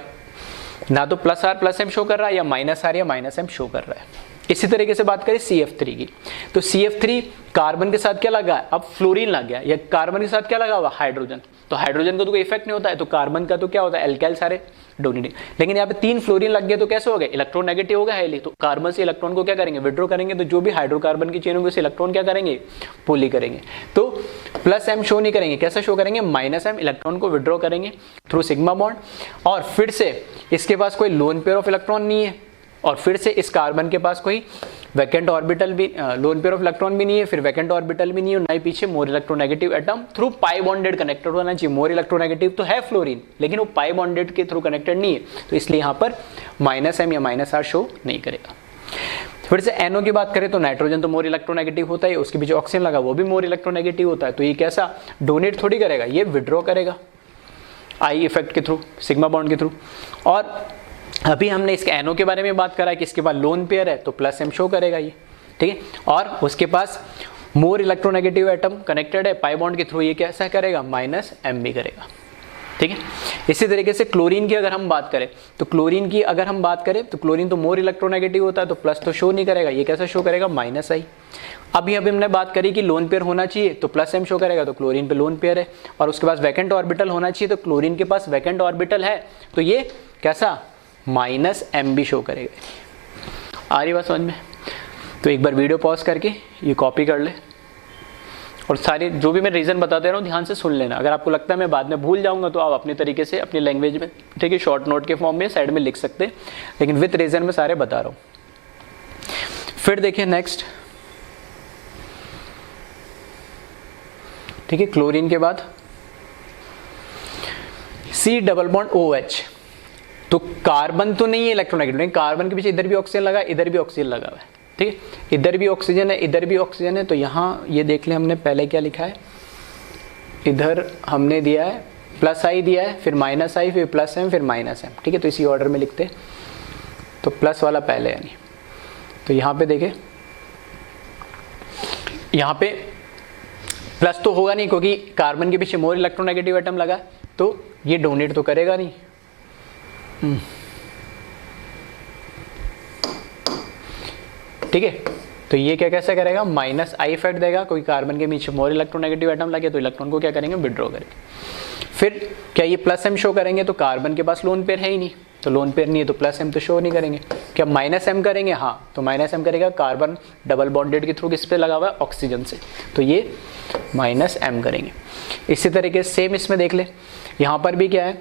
ना तो plus R plus M show कर रहा है, या माइनस आर या माइनस एम शो कर रहा है। इसी तरीके से बात करें CF3 की, तो CF3 कार्बन के साथ क्या लगा है, अब फ्लोरीन लग गया, या कार्बन के साथ क्या लगा हुआ, हाइड्रोजन। तो हाइड्रोजन का तो कोई इफेक्ट नहीं होता है, तो कार्बन का तो क्या होता है, एल्काइल सारे डोनेटिंग। लेकिन यहाँ पे 3 फ्लोरीन लग गए तो कैसे हो गए, इलेक्ट्रॉन नेगेटिव हो गया हाईली। तो कार्बन से इलेक्ट्रॉन को क्या करेंगे, विड्रॉ करेंगे। तो जो भी हाइड्रोकार्बन की चेन होगी उसे इलेक्ट्रॉन क्या करेंगे, पुल करेंगे। तो प्लस एम शो नहीं करेंगे, कैसे शो करेंगे, माइनस एम इलेक्ट्रॉन को विड्रॉ करेंगे थ्रू सिग्मा बॉन्ड। और फिर से इसके पास कोई लोन पेयर ऑफ इलेक्ट्रॉन नहीं है, और फिर से इस कार्बन के पास कोई वैकेंट ऑर्बिटल भी, लोन पेयर ऑफ इलेक्ट्रॉन भी नहीं है, फिर वैकेंट ऑर्बिटल भी नहीं है, ना ही पीछे मोर इलेक्ट्रोनेगेटिव एटम थ्रू पाई बॉन्डेड कनेक्टेड होना चाहिए। मोर इलेक्ट्रोनेगेटिव तो है फ्लोरीन, लेकिन वो पाई बॉन्डेड के थ्रू कनेक्टेड नहीं है, तो इसलिए यहाँ पर माइनस एम या माइनस आर शो नहीं करेगा। फिर से NO की बात करें तो नाइट्रोजन तो मोर इलेक्ट्रोनेगेटिव होता है, उसके पीछे ऑक्सीजन लगा वो भी मोर इलेक्ट्रोनेगेटिव होता है। तो ये कैसा डोनेट थोड़ी करेगा, ये विड्रॉ करेगा आई इफेक्ट के थ्रू, सिग्मा बॉन्ड के थ्रू। और अभी हमने इसके NO के बारे में बात करा है कि इसके पास लोन पेयर है, तो प्लस एम शो करेगा ये। ठीक है, और उसके पास मोर इलेक्ट्रोनेगेटिव एटम कनेक्टेड है पाई बॉन्ड के थ्रू, ये कैसा करेगा, माइनस एम भी करेगा। ठीक है, इसी तरीके से क्लोरीन की अगर हम बात करें तो क्लोरीन की अगर हम बात करें तो क्लोरीन तो मोर इलेक्ट्रोनेगेटिव होता है, तो प्लस तो शो नहीं करेगा, ये कैसा शो करेगा, माइनस आई। अभी हमने बात करी कि लोन पेयर होना चाहिए, तो प्लस एम शो करेगा, तो क्लोरीन पे लोन पेयर है, और उसके पास वैकेंट ऑर्बिटल होना चाहिए, तो क्लोरीन के पास वैकेंट ऑर्बिटल है, तो ये कैसा माइनस एम भी शो करेगा। आ रही बात समझ में? तो एक बार वीडियो पॉज करके ये कॉपी कर ले, और सारे जो भी मैं रीज़न बताते रहा हूँ ध्यान से सुन लेना। अगर आपको लगता है मैं बाद में भूल जाऊंगा तो आप अपने तरीके से अपनी लैंग्वेज में, ठीक है, शॉर्ट नोट के फॉर्म में साइड में लिख सकते हैं, लेकिन विथ रीज़न में सारे बता रहा हूँ। फिर देखिए नेक्स्ट, ठीक है, क्लोरीन के बाद C डबल बॉन्ड OH, तो कार्बन तो नहीं है इलेक्ट्रोनेगेटिव, लेकिन कार्बन के पीछे इधर भी ऑक्सीजन लगा, इधर भी ऑक्सीजन लगा हुआ है, ठीक है, इधर भी ऑक्सीजन है, इधर भी ऑक्सीजन है। तो यहाँ ये देख लें हमने पहले क्या लिखा है, इधर हमने दिया है प्लस आई दिया है, फिर माइनस आई, फिर प्लस एम, फिर माइनस एम, ठीक है। तो इसी ऑर्डर में लिखते, तो प्लस वाला पहले यानी, तो यहाँ पे देखें, यहाँ पे प्लस तो होगा नहीं क्योंकि कार्बन के पीछे मोर इलेक्ट्रोनेगेटिव एटम लगा, तो ये डोनेट तो करेगा नहीं। ठीक है, तो ये क्या कैसे करेगा, माइनस आई इफेक्ट देगा, क्योंकि कार्बन के पीछे मोर इलेक्ट्रोनेगेटिव एटम लगे तो इलेक्ट्रॉन को क्या करेंगे, विड्रॉ करेंगे। फिर क्या ये प्लस एम शो करेंगे, तो कार्बन के पास लोन पेयर है ही नहीं, तो लोन पेयर नहीं है तो प्लस एम तो शो नहीं करेंगे। क्या माइनस एम करेंगे, हाँ, तो माइनस एम करेगा कार्बन डबल बॉन्डेड के थ्रू किस पे लगा हुआ है, ऑक्सीजन से, तो ये माइनस एम करेंगे। इसी तरीके से सेम इसमें देख ले, यहाँ पर भी क्या है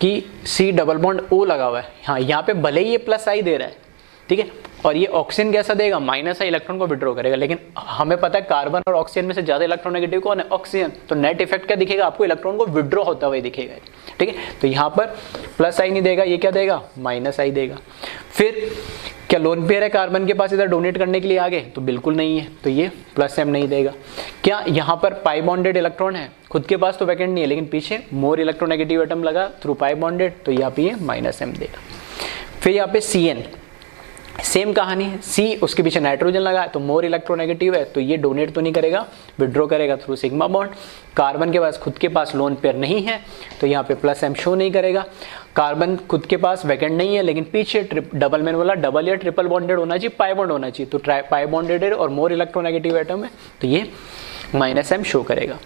कि C डबल बॉन्ड O लगा हुआ है, हाँ, यहाँ पे भले ही ये प्लस आई दे रहा है, ठीक है, और ये ऑक्सीजन कैसा देगा, माइनस आई इलेक्ट्रॉन को विड्रॉ करेगा, लेकिन हमें पता है कार्बन और ऑक्सीजन में से ज्यादा इलेक्ट्रोनेगेटिव कौन है, ऑक्सीजन, तो नेट इफेक्ट क्या दिखेगा आपको, इलेक्ट्रॉन को विड्रॉ होता हुआ दिखेगा, ठीक है। तो यहाँ पर प्लस आई नहीं देगा, ये क्या देगा, माइनस आई देगा। फिर क्या लोन पेयर है कार्बन के पास इधर डोनेट करने के लिए आगे, तो बिल्कुल नहीं है, तो ये प्लस एम नहीं देगा। क्या यहाँ पर पाई बॉन्डेड इलेक्ट्रॉन है, खुद के पास तो वैकेंट नहीं है, लेकिन पीछे मोर इलेक्ट्रोनेगेटिव एटम लगा थ्रू पाई बॉन्डेड, तो यहाँ पे ये माइनस एम देगा। फिर यहाँ पे CN, सेम कहानी है, C उसके पीछे नाइट्रोजन लगा है तो मोर इलेक्ट्रोनेगेटिव है, तो ये डोनेट तो नहीं करेगा, विड्रॉ करेगा थ्रू सिग्मा बॉन्ड। कार्बन के पास खुद के पास लोन पेयर नहीं है, तो यहाँ पे प्लस एम शो नहीं करेगा। कार्बन खुद के पास वैकेंट नहीं है, लेकिन पीछे डबल मैंने बोला डबल या ट्रिपल बॉन्डेड होना चाहिए, पाई बॉन्ड होना चाहिए, तो पाई बॉन्डेड और मोर इलेक्ट्रोनेगेटिव एटम है, तो ये माइनस एम शो करेगा।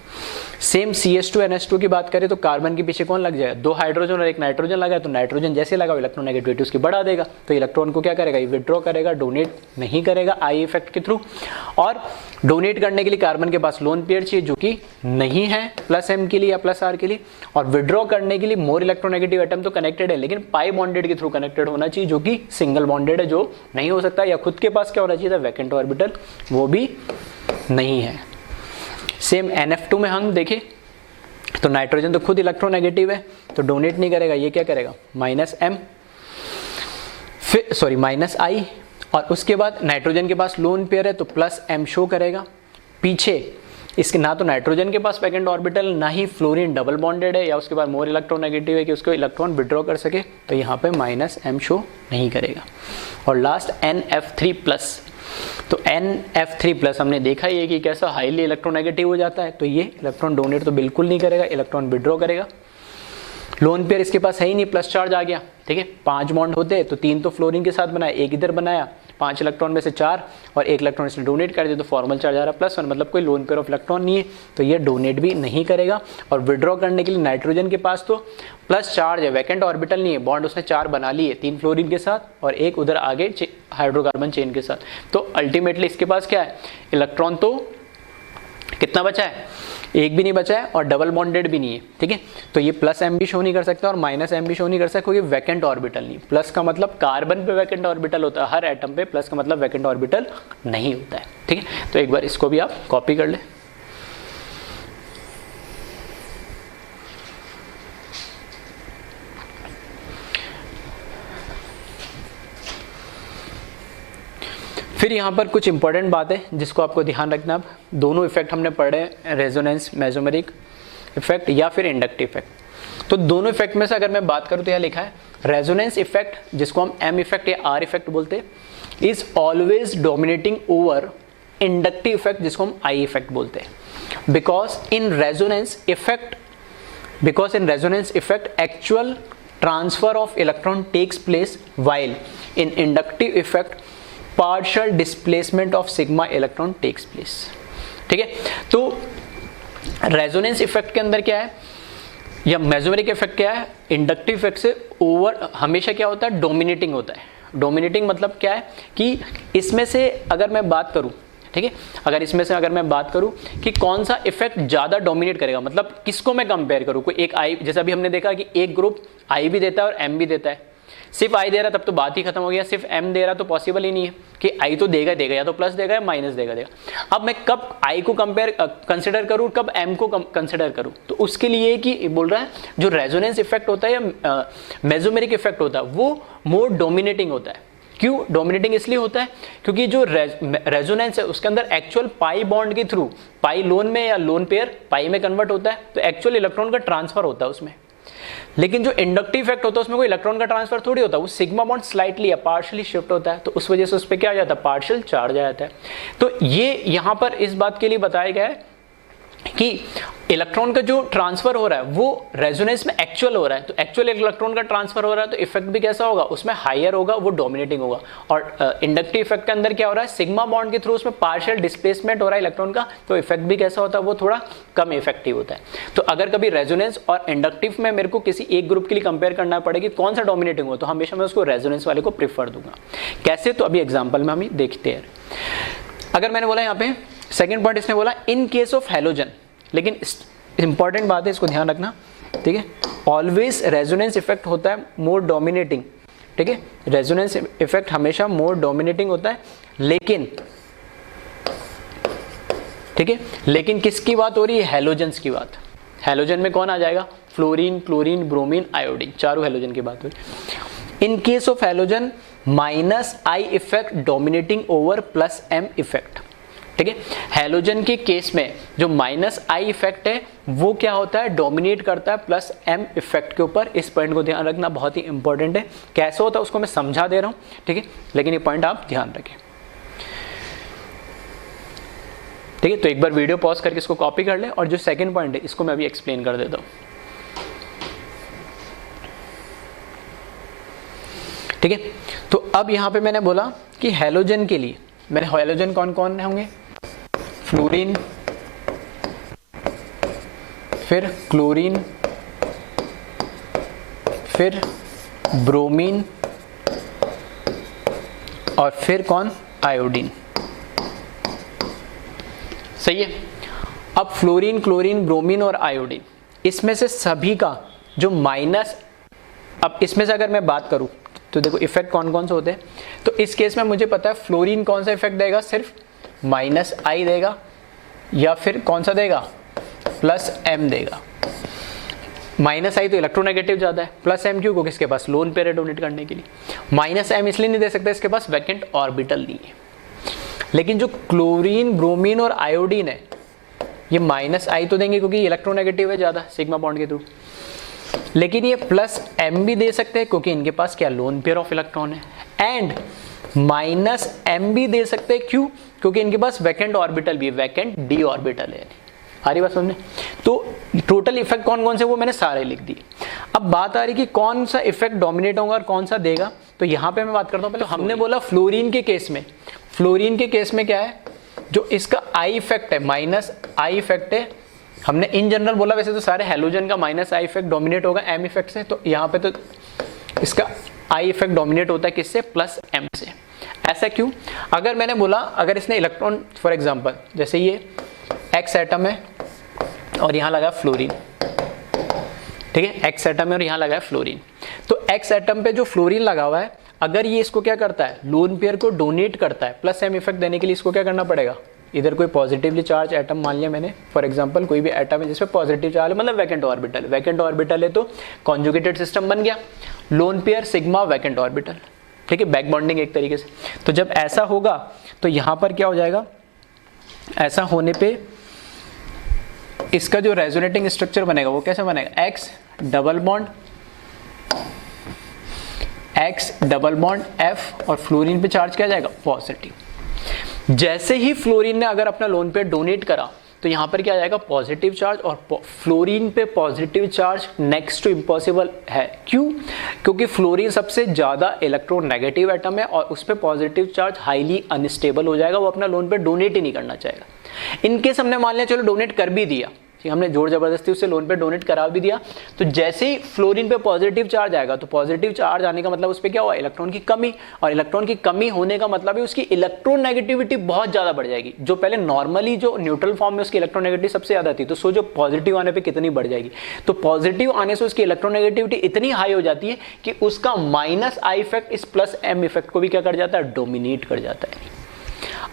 सेम CH2NH2 की बात करें तो कार्बन के पीछे कौन लग जाएगा, दो हाइड्रोजन और एक नाइट्रोजन लगा है, तो नाइट्रोजन जैसे लगा इलेक्ट्रोनेगेटिविटी उसकी बढ़ा देगा, तो इलेक्ट्रॉन को क्या करेगा, ये विड्रॉ करेगा, डोनेट नहीं करेगा आई इफेक्ट के थ्रू। और डोनेट करने के लिए कार्बन के पास लोन पेयर चाहिए जो कि नहीं है प्लस एम के लिए या प्लस आर के लिए, और विड्रॉ करने के लिए मोर इलेक्ट्रोनेगेटिव एटम तो कनेक्टेड है, लेकिन पाई बॉन्डेड के थ्रू कनेक्टेड होना चाहिए, जो कि सिंगल बॉन्डेड है, जो नहीं हो सकता, या खुद के पास क्या होना चाहिए था, वैकेंट ऑर्बिटल, वो भी नहीं है। सेम NF2 में हम देखें तो नाइट्रोजन तो खुद इलेक्ट्रोनेगेटिव है, तो डोनेट नहीं करेगा, ये क्या करेगा, माइनस एम, फिर सॉरी माइनस आई, और उसके बाद नाइट्रोजन के पास लोन पेयर है तो प्लस एम शो करेगा। पीछे इसके ना तो नाइट्रोजन के पास वैकेंट ऑर्बिटल, ना ही फ्लोरीन डबल बॉन्डेड है, या उसके बाद मोर इलेक्ट्रोनेगेटिव है कि उसको इलेक्ट्रॉन विड्रॉ कर सके, तो यहाँ पे माइनस एम शो नहीं करेगा। और लास्ट NF3+, तो NF3+ हमने देखा ही है कि कैसा हाईली इलेक्ट्रोनेगेटिव हो जाता है, तो ये इलेक्ट्रॉन डोनेट तो बिल्कुल नहीं करेगा, इलेक्ट्रॉन विड्रॉ करेगा। लोन पेयर इसके पास है ही नहीं, प्लस चार्ज आ गया, ठीक है, 5 बॉन्ड होते तो 3 तो फ्लोरीन के साथ बनाया, एक इधर बनाया, 5 इलेक्ट्रॉन में से 4 और 1 इलेक्ट्रॉन इसने डोनेट कर दिया, तो फॉर्मल चार्ज आ रहा +1, मतलब कोई लोन पेयर ऑफ इलेक्ट्रॉन नहीं है, तो ये डोनेट भी नहीं करेगा। और विड्रॉ करने के लिए नाइट्रोजन के पास तो प्लस चार्ज है, वैकेंट ऑर्बिटल नहीं है, बॉन्ड उसने 4 बना लिए, 3 फ्लोरीन के साथ और एक उधर आगे हाइड्रोकार्बन चेन के साथ, तो अल्टीमेटली इसके पास क्या है, इलेक्ट्रॉन तो कितना बचा है, एक भी नहीं बचा है, और डबल बॉन्डेड भी नहीं है, ठीक है। तो ये प्लस एम भी शो नहीं कर सकता और माइनस एम भी शो नहीं कर सकता, क्योंकि वैकेंट ऑर्बिटल नहीं। प्लस का मतलब कार्बन पे वैकेंट ऑर्बिटल होता है, हर एटम पे, प्लस का मतलब वैकेंट ऑर्बिटल नहीं होता है, ठीक है। तो एक बार इसको भी आप कॉपी कर ले। फिर यहाँ पर कुछ इंपॉर्टेंट बात है जिसको आपको ध्यान रखना। अब दोनों इफेक्ट हमने पढ़े, रेजोनेंस मेसोमेरिक इफेक्ट या फिर इंडक्टिव इफेक्ट। तो दोनों इफेक्ट में से अगर मैं बात करूँ तो यह लिखा है, रेजोनेंस इफेक्ट जिसको हम एम इफेक्ट या आर इफेक्ट बोलते हैं, is always dominating over inductive effect जिसको हम आई इफेक्ट बोलते हैं। Because in resonance effect actual transfer of electron takes place, while in inductive effect partial displacement of sigma electron takes place, ठीक है। तो resonance effect के अंदर क्या है, या मेसोमेरिक इफेक्ट क्या है, इंडक्टिव इफेक्ट से ओवर हमेशा क्या होता है, डोमिनेटिंग होता है। डोमिनेटिंग मतलब क्या है कि इसमें से अगर मैं बात करूं, ठीक है, अगर इसमें से अगर मैं बात करूं कि कौन सा इफेक्ट ज्यादा डोमिनेट करेगा, मतलब किसको मैं कंपेयर करूं, कोई एक आई, जैसा अभी हमने देखा कि एक ग्रुप आई भी देता है और एम भी देता है, सिर्फ आई दे रहा तब तो बात ही खत्म हो गया, सिर्फ एम दे रहा तो पॉसिबल ही नहीं है कि आई तो देगा देगा, या तो प्लस देगा या माइनस देगा। अब मैं कब आई को कंसिडर करूं, कब एम को कंसिडर करूं, तो उसके लिए कि बोल रहा है जो रेजोनेंस इफेक्ट होता है या मेसोमेरिक इफेक्ट होता है वो मोर डोमिनेटिंग होता है। क्यों डोमिनेटिंग इसलिए होता है क्योंकि जो रेजोनेंस है उसके अंदर एक्चुअल पाई बॉन्ड के थ्रू, पाई लोन में या लोन पेयर पाई में कन्वर्ट होता है, तो एक्चुअल इलेक्ट्रॉन का ट्रांसफर होता है उसमें। लेकिन जो इंडक्टिव इफेक्ट होता है उसमें कोई इलेक्ट्रॉन का ट्रांसफर थोड़ी होता है, वो सिग्मा बॉन्ड स्लाइटली या पार्शियली शिफ्ट होता है, तो उस वजह से उस पर क्या आ जाता है, पार्शियल चार्ज आ जाता है। तो ये यहां पर इस बात के लिए बताया गया है कि इलेक्ट्रॉन का जो ट्रांसफर हो रहा है वो रेजोनेंस में एक्चुअल हो रहा है, तो एक्चुअल इलेक्ट्रॉन का ट्रांसफर हो रहा है तो इफेक्ट भी कैसा होगा, उसमें हायर होगा, वो डोमिनेटिंग होगा। और इंडक्टिव इफेक्ट के अंदर क्या हो रहा है, सिग्मा बॉन्ड के थ्रू उसमें पार्शियल डिस्प्लेसमेंट हो रहा है इलेक्ट्रॉन का, तो इफेक्ट भी कैसा होता है, वो थोड़ा कम इफेक्टिव होता है। तो अगर कभी रेजोनेंस और इंडक्टिव में मेरे को किसी एक ग्रुप के लिए कंपेयर करना पड़ेगा कौन सा डोमिनेटिंग हो, तो हमेशा मैं उसको रेजोनेंस वाले को प्रीफर दूंगा। कैसे, तो अभी एग्जाम्पल में हम देखते हैं। अगर मैंने बोला यहाँ पे सेकेंड पॉइंट, इसने बोला इन केस ऑफ हैलोजन, लेकिन इंपॉर्टेंट बात है, इसको ध्यान रखना, ठीक है। ऑलवेज रेजोनेंस इफेक्ट होता है मोर डोमिनेटिंग, ठीक है, रेजोनेंस इफेक्ट हमेशा मोर डोमिनेटिंग होता है, लेकिन ठीक है, लेकिन किसकी बात हो रही है, हैलोजेंस की बात। हैलोजन में कौन आ जाएगा, फ्लोरीन, क्लोरीन, ब्रोमीन, आयोडीन, चारों हैलोजन की बात हो रही। In case of halogen minus I effect dominating over plus M effect, ठीक है। हैलोजन के केस में जो माइनस आई इफेक्ट है वो क्या होता है, डोमिनेट करता है प्लस एम इफेक्ट के ऊपर। इस पॉइंट को ध्यान रखना, बहुत ही इंपॉर्टेंट है। कैसे होता है उसको मैं समझा दे रहा हूं, ठीक है, लेकिन ये पॉइंट आप ध्यान रखें, ठीक है। तो एक बार वीडियो पॉज करके इसको कॉपी कर ले, और जो सेकंड पॉइंट है इसको मैं अभी एक्सप्लेन कर देता हूं, ठीक है। तो अब यहां पे मैंने बोला कि हैलोजन के लिए, मेरे हैलोजन कौन कौन होंगे, फ्लोरीन, फिर क्लोरीन, फिर ब्रोमीन, और फिर कौन, आयोडीन, सही है। अब फ्लोरीन, क्लोरीन, ब्रोमीन और आयोडीन, इसमें से सभी का जो माइनस, अब इसमें से अगर मैं बात करूं तो देखो इफेक्ट कौन कौन से होते हैं, तो इस केस में मुझे पता है फ्लोरीन कौन सा इफेक्ट देगा, सिर्फ माइनस आई देगा, या फिर कौन सा देगा, प्लस एम देगा। माइनस आई तो इलेक्ट्रोनेगेटिव ज्यादा है, प्लस एम क्यों, क्योंकि इसके पास लोन पेयर डोनेट करने के लिए। माइनस एम इसलिए नहीं दे सकता, इसके पास वैकेंट ऑर्बिटल नहीं है। लेकिन जो क्लोरीन, ब्रोमीन और आयोडीन है ये माइनस आई तो देंगे क्योंकि इलेक्ट्रोनेगेटिव है ज्यादा सिग्मा बॉन्ड के थ्रू, लेकिन ये प्लस एम भी दे सकते हैं क्योंकि इनके पास क्या, लोन पेयर ऑफ इलेक्ट्रॉन है, एंड माइनस एम भी दे सकते हैं, क्यों, क्योंकि इनके पास वैकेंट ऑर्बिटल भी है, वैकेंट डी ऑर्बिटल है। आ रही बात समझने, तो टोटल इफेक्ट कौन कौन से वो मैंने सारे लिख दिए। अब बात आ रही कि कौन सा इफेक्ट डोमिनेट होगा और कौन सा देगा, तो यहां पे मैं बात करता हूं पहले। हमने बोला फ्लोरीन के केस में, फ्लोरीन के केस में क्या है, जो इसका आई इफेक्ट है, माइनस आई इफेक्ट है, हमने इन जनरल बोला, वैसे तो सारे हैलोजन का माइनस आई इफेक्ट डोमिनेट होगा एम इफेक्ट से, तो यहाँ पे तो इसका आई इफेक्ट डोमिनेट होता है किससे, प्लस एम से। ऐसा क्यों, अगर मैंने बोला अगर इसने इलेक्ट्रॉन, फॉर एग्जांपल जैसे ये एक्स एटम है और यहाँ लगा फ्लोरीन, ठीक है, एक्स एटम है और यहाँ लगा है फ्लोरीन, तो एक्स एटम पे जो फ्लोरीन लगा हुआ है, अगर ये इसको क्या करता है, लोन पेयर को डोनेट करता है प्लस एम इफेक्ट देने के लिए, इसको क्या करना पड़ेगा, इधर कोई पॉजिटिवली चार्ज एटम मान लिया मैंने, फॉर एग्जांपल कोई भी एटम है जिसपे पॉजिटिव चार्ज है, मतलब वैकेंट ऑर्बिटल, वैकेंट ऑर्बिटल है तो कॉन्जुगेटेड सिस्टम बन गया, lone pair sigma vacant orbital, ठीक है, बैक बॉन्डिंग एक तरीके से। तो जब ऐसा होगा तो यहां पर क्या हो जाएगा, ऐसा होने पे इसका जो रेजोनेटिंग स्ट्रक्चर बनेगा वो कैसे बनेगा, एक्स डबल बॉन्ड एफ, और फ्लोरीन पे चार्ज क्या जाएगा, पॉजिटिव। जैसे ही फ्लोरीन ने अगर अपना लोन पेयर डोनेट करा तो यहां पर क्या आ जाएगा, पॉजिटिव चार्ज, और फ्लोरीन पे positive charge next to impossible है। क्यों, क्योंकि फ्लोरीन सबसे ज्यादा इलेक्ट्रोनेगेटिव एटम है और उस पर पॉजिटिव चार्ज हाईली अनस्टेबल हो जाएगा, वो अपना लोन पेयर डोनेट ही नहीं करना चाहेगा। इनकेस हमने मान लिया चलो डोनेट कर भी दिया, कि हमने जोर जबरदस्ती उससे लोन पेयर डोनेट करा भी दिया, तो जैसे ही फ्लोरीन पे पॉजिटिव चार्ज आएगा, तो पॉजिटिव चार्ज आने का मतलब उस पर क्या हुआ, इलेक्ट्रॉन की कमी, और इलेक्ट्रॉन की कमी होने का मतलब है उसकी इलेक्ट्रोनेगेटिविटी बहुत ज्यादा बढ़ जाएगी। जो पहले नॉर्मली जो न्यूट्रल फॉर्म में उसकी इलेक्ट्रोनेगेटिविटी सबसे ज्यादा थी, तो सो जो पॉजिटिव आने पर कितनी बढ़ जाएगी, तो पॉजिटिव आने से उसकी इलेक्ट्रोनेगेटिविटी इतनी हाई हो जाती है कि उसका माइनस आई इफेक्ट इस प्लस एम इफेक्ट को भी क्या कर जाता है, डोमिनेट कर जाता है।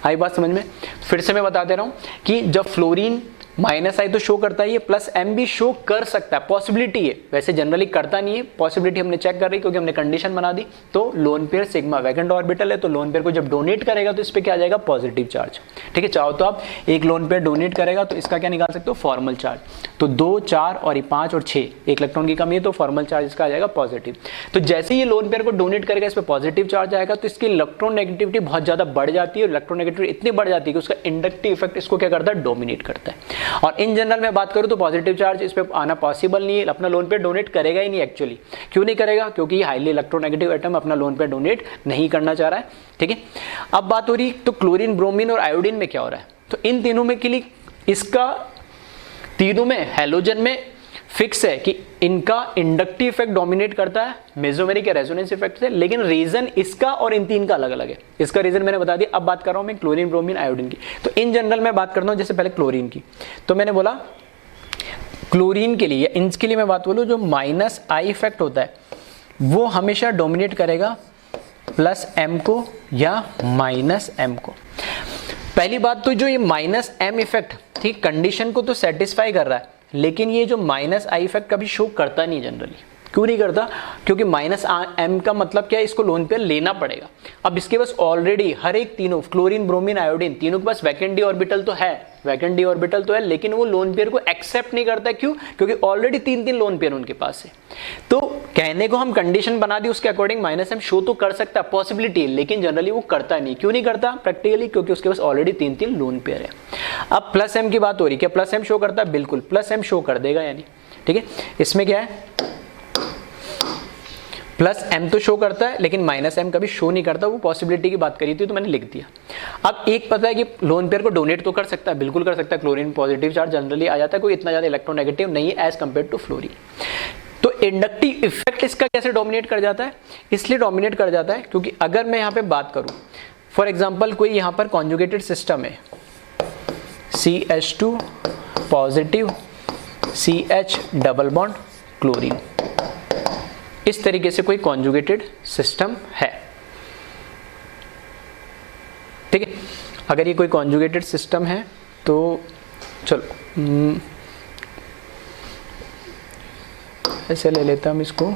आई बात समझ में? फिर से मैं बता दे रहा हूं कि जब फ्लोरीन माइनस आई तो शो करता है, ये प्लस एम भी शो कर सकता है, पॉसिबिलिटी है, वैसे जनरली करता नहीं है, पॉसिबिलिटी हमने चेक कर रही क्योंकि हमने कंडीशन बना दी। तो lone pair sigma vacant orbital है, तो लोन पेयर को जब डोनेट करेगा तो इस पे क्या आ जाएगा, पॉजिटिव चार्ज। ठीक है, चाहो तो आप एक लोन पेयर डोनेट करेगा तो इसका क्या निकाल सकते हो, फॉर्मल चार्ज। तो 2, 4 और 5 और 6, एक इलेक्ट्रॉन की कमी है तो फॉर्मल चार्ज इसका आ जाएगा पॉजिटिव। तो जैसे ये लोन पेयर को डोनेट करेगा इस पर पॉजिटिव चार्ज आएगा, तो इसकी इलेक्ट्रोनेगेटिविटी बहुत ज्यादा बढ़ जाती है, और इलेक्ट्रोनेगेटिविटी इतनी बढ़ जाती है कि उसका इंडक्टिव इफेक्ट इसको क्या करता है, डोमिनेट करता है। और इन जनरल मैं बात करूं तो पॉजिटिव चार्ज इस पे आना पॉसिबल नहीं है, अपना लोन पेयर डोनेट करेगा ही नहीं एक्चुअली। क्यों नहीं करेगा, क्योंकि ये हाईली इलेक्ट्रोनेगेटिव एटम अपना लोन पेयर डोनेट नहीं करना चाह रहा है। ठीक है, अब बात हो रही तो क्लोरीन, ब्रोमीन और आयोडीन में क्या हो रहा है, तो इन तीनों में के लिए इसका तीनों में हैलोजन में फिक्स है कि इनका इंडक्टिव इफेक्ट डोमिनेट करता है मेसोमेरिक या रेजोनेंस इफेक्ट से, लेकिन रीजन इसका और इन तीन का अलग अलग है। इसका रीजन मैंने बता दिया। अब बात कर रहा हूं मैं क्लोरीन, ब्रोमीन, आयोडीन की। तो इन जनरल मैं बात करता हूं जैसे पहले क्लोरीन की, तो मैंने बोला क्लोरीन के लिए या इनके लिए मैं बात बोलूं, जो माइनस आई इफेक्ट होता है वो हमेशा डोमिनेट करेगा प्लस एम को या माइनस एम को। पहली बात तो जो ये माइनस एम इफेक्ट, ठीक, कंडीशन को तो सेटिस्फाई कर रहा है, लेकिन ये जो माइनस आई इफेक्ट कभी शो करता नहीं जनरली। क्यों नहीं करता, क्योंकि माइनस एम का मतलब क्या है, इसको लोन पेयर लेना पड़ेगा। अब इसके पास ऑलरेडी हर एक तीनों क्लोरीन, ब्रोमीन, आयोडीन तीनों के पास वैकेंट डी ऑर्बिटल तो है, वैकेंट डी ऑर्बिटल तो है, लेकिन वो लोन पेयर को एक्सेप्ट नहीं करता। क्यों, क्योंकि ऑलरेडी 3 लोन पेयर उनके पास है। तो कहने को हम कंडीशन बना दी उसके अकॉर्डिंग माइनस एम शो तो कर सकता है, पॉसिबिलिटी है, लेकिन जनरली वो करता नहीं। क्यों नहीं करता प्रैक्टिकली, क्योंकि उसके पास ऑलरेडी 3 लोन पेयर है। अब प्लस एम की बात हो रही, क्या प्लस एम शो करता है, बिल्कुल प्लस एम शो कर देगा यानी। ठीक है, इसमें क्या है, प्लस एम तो शो करता है लेकिन माइनस एम कभी शो नहीं करता। वो पॉसिबिलिटी की बात करी थी तो मैंने लिख दिया। अब एक पता है कि लोन पेयर को डोनेट तो कर सकता है, बिल्कुल कर सकता है। क्लोरीन पॉजिटिव चार्ज जनरली आ जाता है, कोई इतना ज्यादा इलेक्ट्रोनेगेटिव नहीं है एज कंपेयर टू फ्लोरीन। तो इंडक्टिव इफेक्ट इसका कैसे डोमिनेट कर जाता है, इसलिए डोमिनेट कर जाता है क्योंकि अगर मैं यहाँ पे बात करूं, फॉर एग्जाम्पल कोई यहाँ पर कॉन्जुगेटेड सिस्टम है, CH2 positive CH double bond chlorine, इस तरीके से कोई कॉन्जुगेटेड सिस्टम है। ठीक है, अगर ये कोई कॉन्जुगेटेड सिस्टम है तो चलो ऐसे ले लेते हैं हम इसको,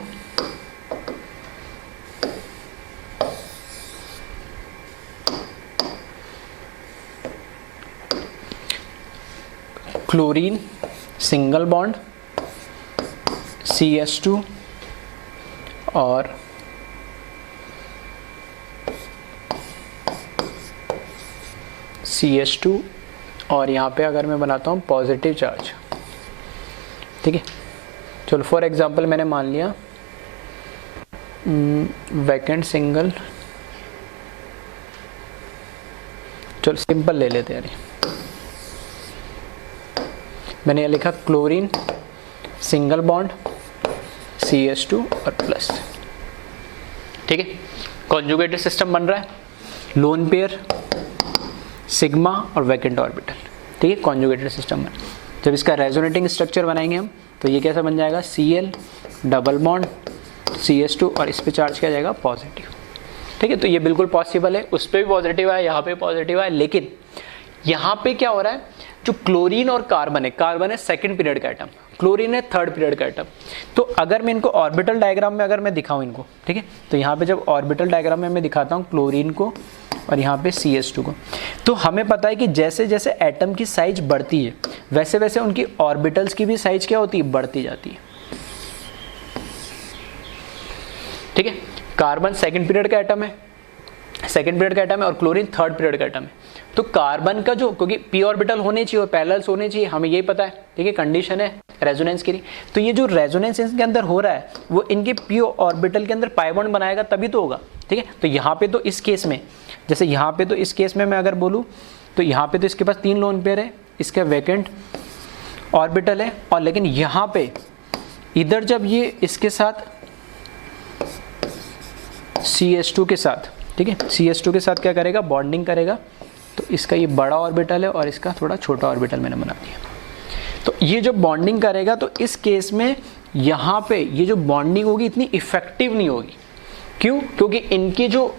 क्लोरीन सिंगल बॉन्ड CH2 और CH2 और यहाँ पे अगर मैं बनाता हूँ पॉजिटिव चार्ज। ठीक है, चलो फॉर एग्जांपल मैंने मान लिया वैकेंट सिंगल, चलो सिंपल ले लेते हैं। मैंने ये लिखा क्लोरीन सिंगल बॉन्ड CH2 और प्लस। ठीक है, कॉन्जुगेटेड सिस्टम बन रहा है, लोन पेयर, सिग्मा और वैकेंट ऑर्बिटल। ठीक है, कॉन्जुगेटेड सिस्टम बन। जब इसका रेजोनेटिंग स्ट्रक्चर बनाएंगे हम तो ये कैसा बन जाएगा, Cl डबल बॉन्ड CH2 और इस पे चार्ज किया जाएगा पॉजिटिव। ठीक है, तो ये बिल्कुल पॉसिबल है, उस पर भी पॉजिटिव है, यहाँ पे पॉजिटिव है, लेकिन यहाँ पे क्या हो रहा है, जो क्लोरीन और कार्बन है, कार्बन है सेकंड पीरियड का एटम, क्लोरीन है थर्ड पीरियड का एटम। तो अगर मैं इनको ऑर्बिटल डायग्राम में अगर मैं दिखाऊं इनको, ठीक है, तो यहाँ पे जब ऑर्बिटल डायग्राम में मैं दिखाता हूँ क्लोरीन को और यहाँ पे CH2 को, तो हमें पता है कि जैसे जैसे एटम की साइज बढ़ती है वैसे वैसे उनकी ऑर्बिटल्स की भी साइज क्या होती है, बढ़ती जाती है। ठीक है, कार्बन सेकंड पीरियड का एटम है, सेकंड पीरियड का एटम है और क्लोरीन थर्ड पीरियड का एटम है। तो कार्बन का जो, क्योंकि p ऑर्बिटल होने चाहिए और पैरेलल्स होने चाहिए, हमें यही पता है। ठीक है, कंडीशन है रेजोनेंस की। तो ये जो रेजोनेंस इनके अंदर हो रहा है वो इनके p ऑर्बिटल के अंदर पाई बॉन्ड बनाएगा तभी तो होगा। ठीक है, तो यहाँ पे तो इस केस में, जैसे यहाँ पे तो इस केस में मैं अगर बोलूँ तो यहाँ पे तो इसके पास 3 लोन पेयर है, इसका वैकेंट ऑर्बिटल है, और लेकिन यहाँ पे इधर जब ये इसके साथ CH2 के साथ, ठीक है, CH2 के साथ क्या करेगा, बॉन्डिंग करेगा, तो इसका ये बड़ा ऑर्बिटल है और इसका थोड़ा छोटा ऑर्बिटल मैंने बना दिया। तो ये जो बॉन्डिंग करेगा तो इस केस में यहाँ पे ये जो बॉन्डिंग होगी इतनी इफेक्टिव नहीं होगी। क्यों? क्योंकि इनके जो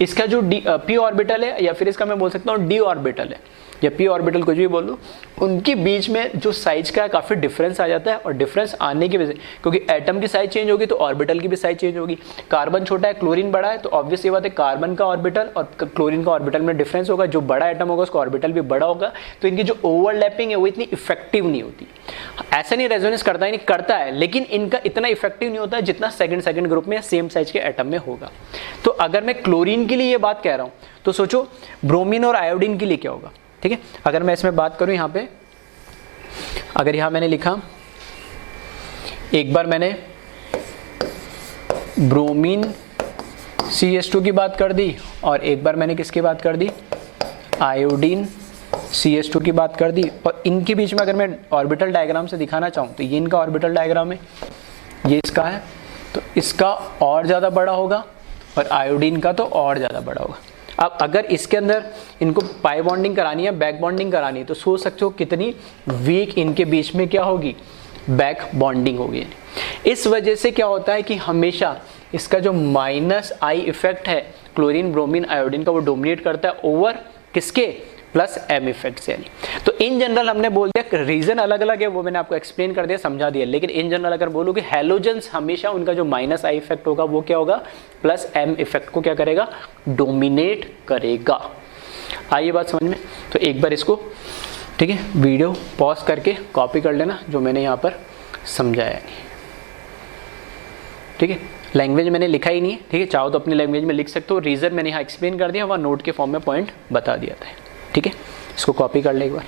इसका जो p ऑर्बिटल है, या फिर इसका मैं बोल सकता हूँ d ऑर्बिटल है, या p ऑर्बिटल कुछ भी बोल लो, उनके बीच में जो साइज का काफ़ी डिफरेंस आ जाता है। और डिफरेंस आने की वजह से, क्योंकि एटम की साइज चेंज होगी तो ऑर्बिटल की भी साइज चेंज होगी। कार्बन छोटा है, क्लोरीन बड़ा है, तो ऑब्वियस ये बात है कार्बन का ऑर्बिटल और क्लोरीन का ऑर्बिटल में डिफरेंस होगा। जो बड़ा एटम होगा उसका ऑर्बिटल भी बड़ा होगा, तो इनकी जो ओवरलैपिंग है वो इतनी इफेक्टिव नहीं होती। ऐसा नहीं रेजोनेंस करता ही नहीं, करता है, लेकिन इनका इतना इफेक्टिव नहीं होता है जितना सेकंड ग्रुप में सेम साइज के एटम में होगा। तो अगर मैं क्लोरीन के लिए ये बात कह रहा हूँ तो सोचो ब्रोमीन और आयोडीन के लिए क्या होगा। ठीक है, अगर मैं इसमें बात करूं यहाँ पे, अगर यहाँ मैंने लिखा, एक बार मैंने ब्रोमीन CH2 की बात कर दी और एक बार मैंने किसकी बात कर दी, आयोडीन CH2 की बात कर दी। और इनके बीच में अगर मैं ऑर्बिटल डायग्राम से दिखाना चाहूँ तो ये इनका ऑर्बिटल डायग्राम है, ये इसका है, तो इसका और ज़्यादा बड़ा होगा और आयोडीन का तो और ज़्यादा बड़ा होगा। अब अगर इसके अंदर इनको पाई बॉन्डिंग करानी है, बैक बॉन्डिंग करानी है, तो सोच सकते हो कितनी वीक इनके बीच में क्या होगी, बैक बॉन्डिंग होगी। इस वजह से क्या होता है कि हमेशा इसका जो -I इफेक्ट है क्लोरीन ब्रोमीन आयोडीन का, वो डोमिनेट करता है ओवर किसके, +M इफेक्ट से। तो इन जनरल हमने बोल दिया, रीजन अलग अलग है वो मैंने आपको एक्सप्लेन कर दिया, समझा दिया, लेकिन इन जनरल अगर बोलूँ कि हैलोजेंस हमेशा उनका जो -I इफेक्ट होगा वो क्या होगा, +M इफेक्ट को क्या करेगा, डोमिनेट करेगा। आइए बात समझ में। तो एक बार इसको, ठीक है, वीडियो पॉज करके कॉपी कर लेना जो मैंने यहाँ पर समझाया। ठीक है, लैंग्वेज मैंने लिखा ही नहीं है, ठीक है, चाहो तो अपनी लैंग्वेज में लिख सकते हो। रीजन मैंने यहाँ एक्सप्लेन कर दिया, वहाँ नोट के फॉर्म में पॉइंट बता दिया था। ठीक है, इसको कॉपी कर ले एक बार।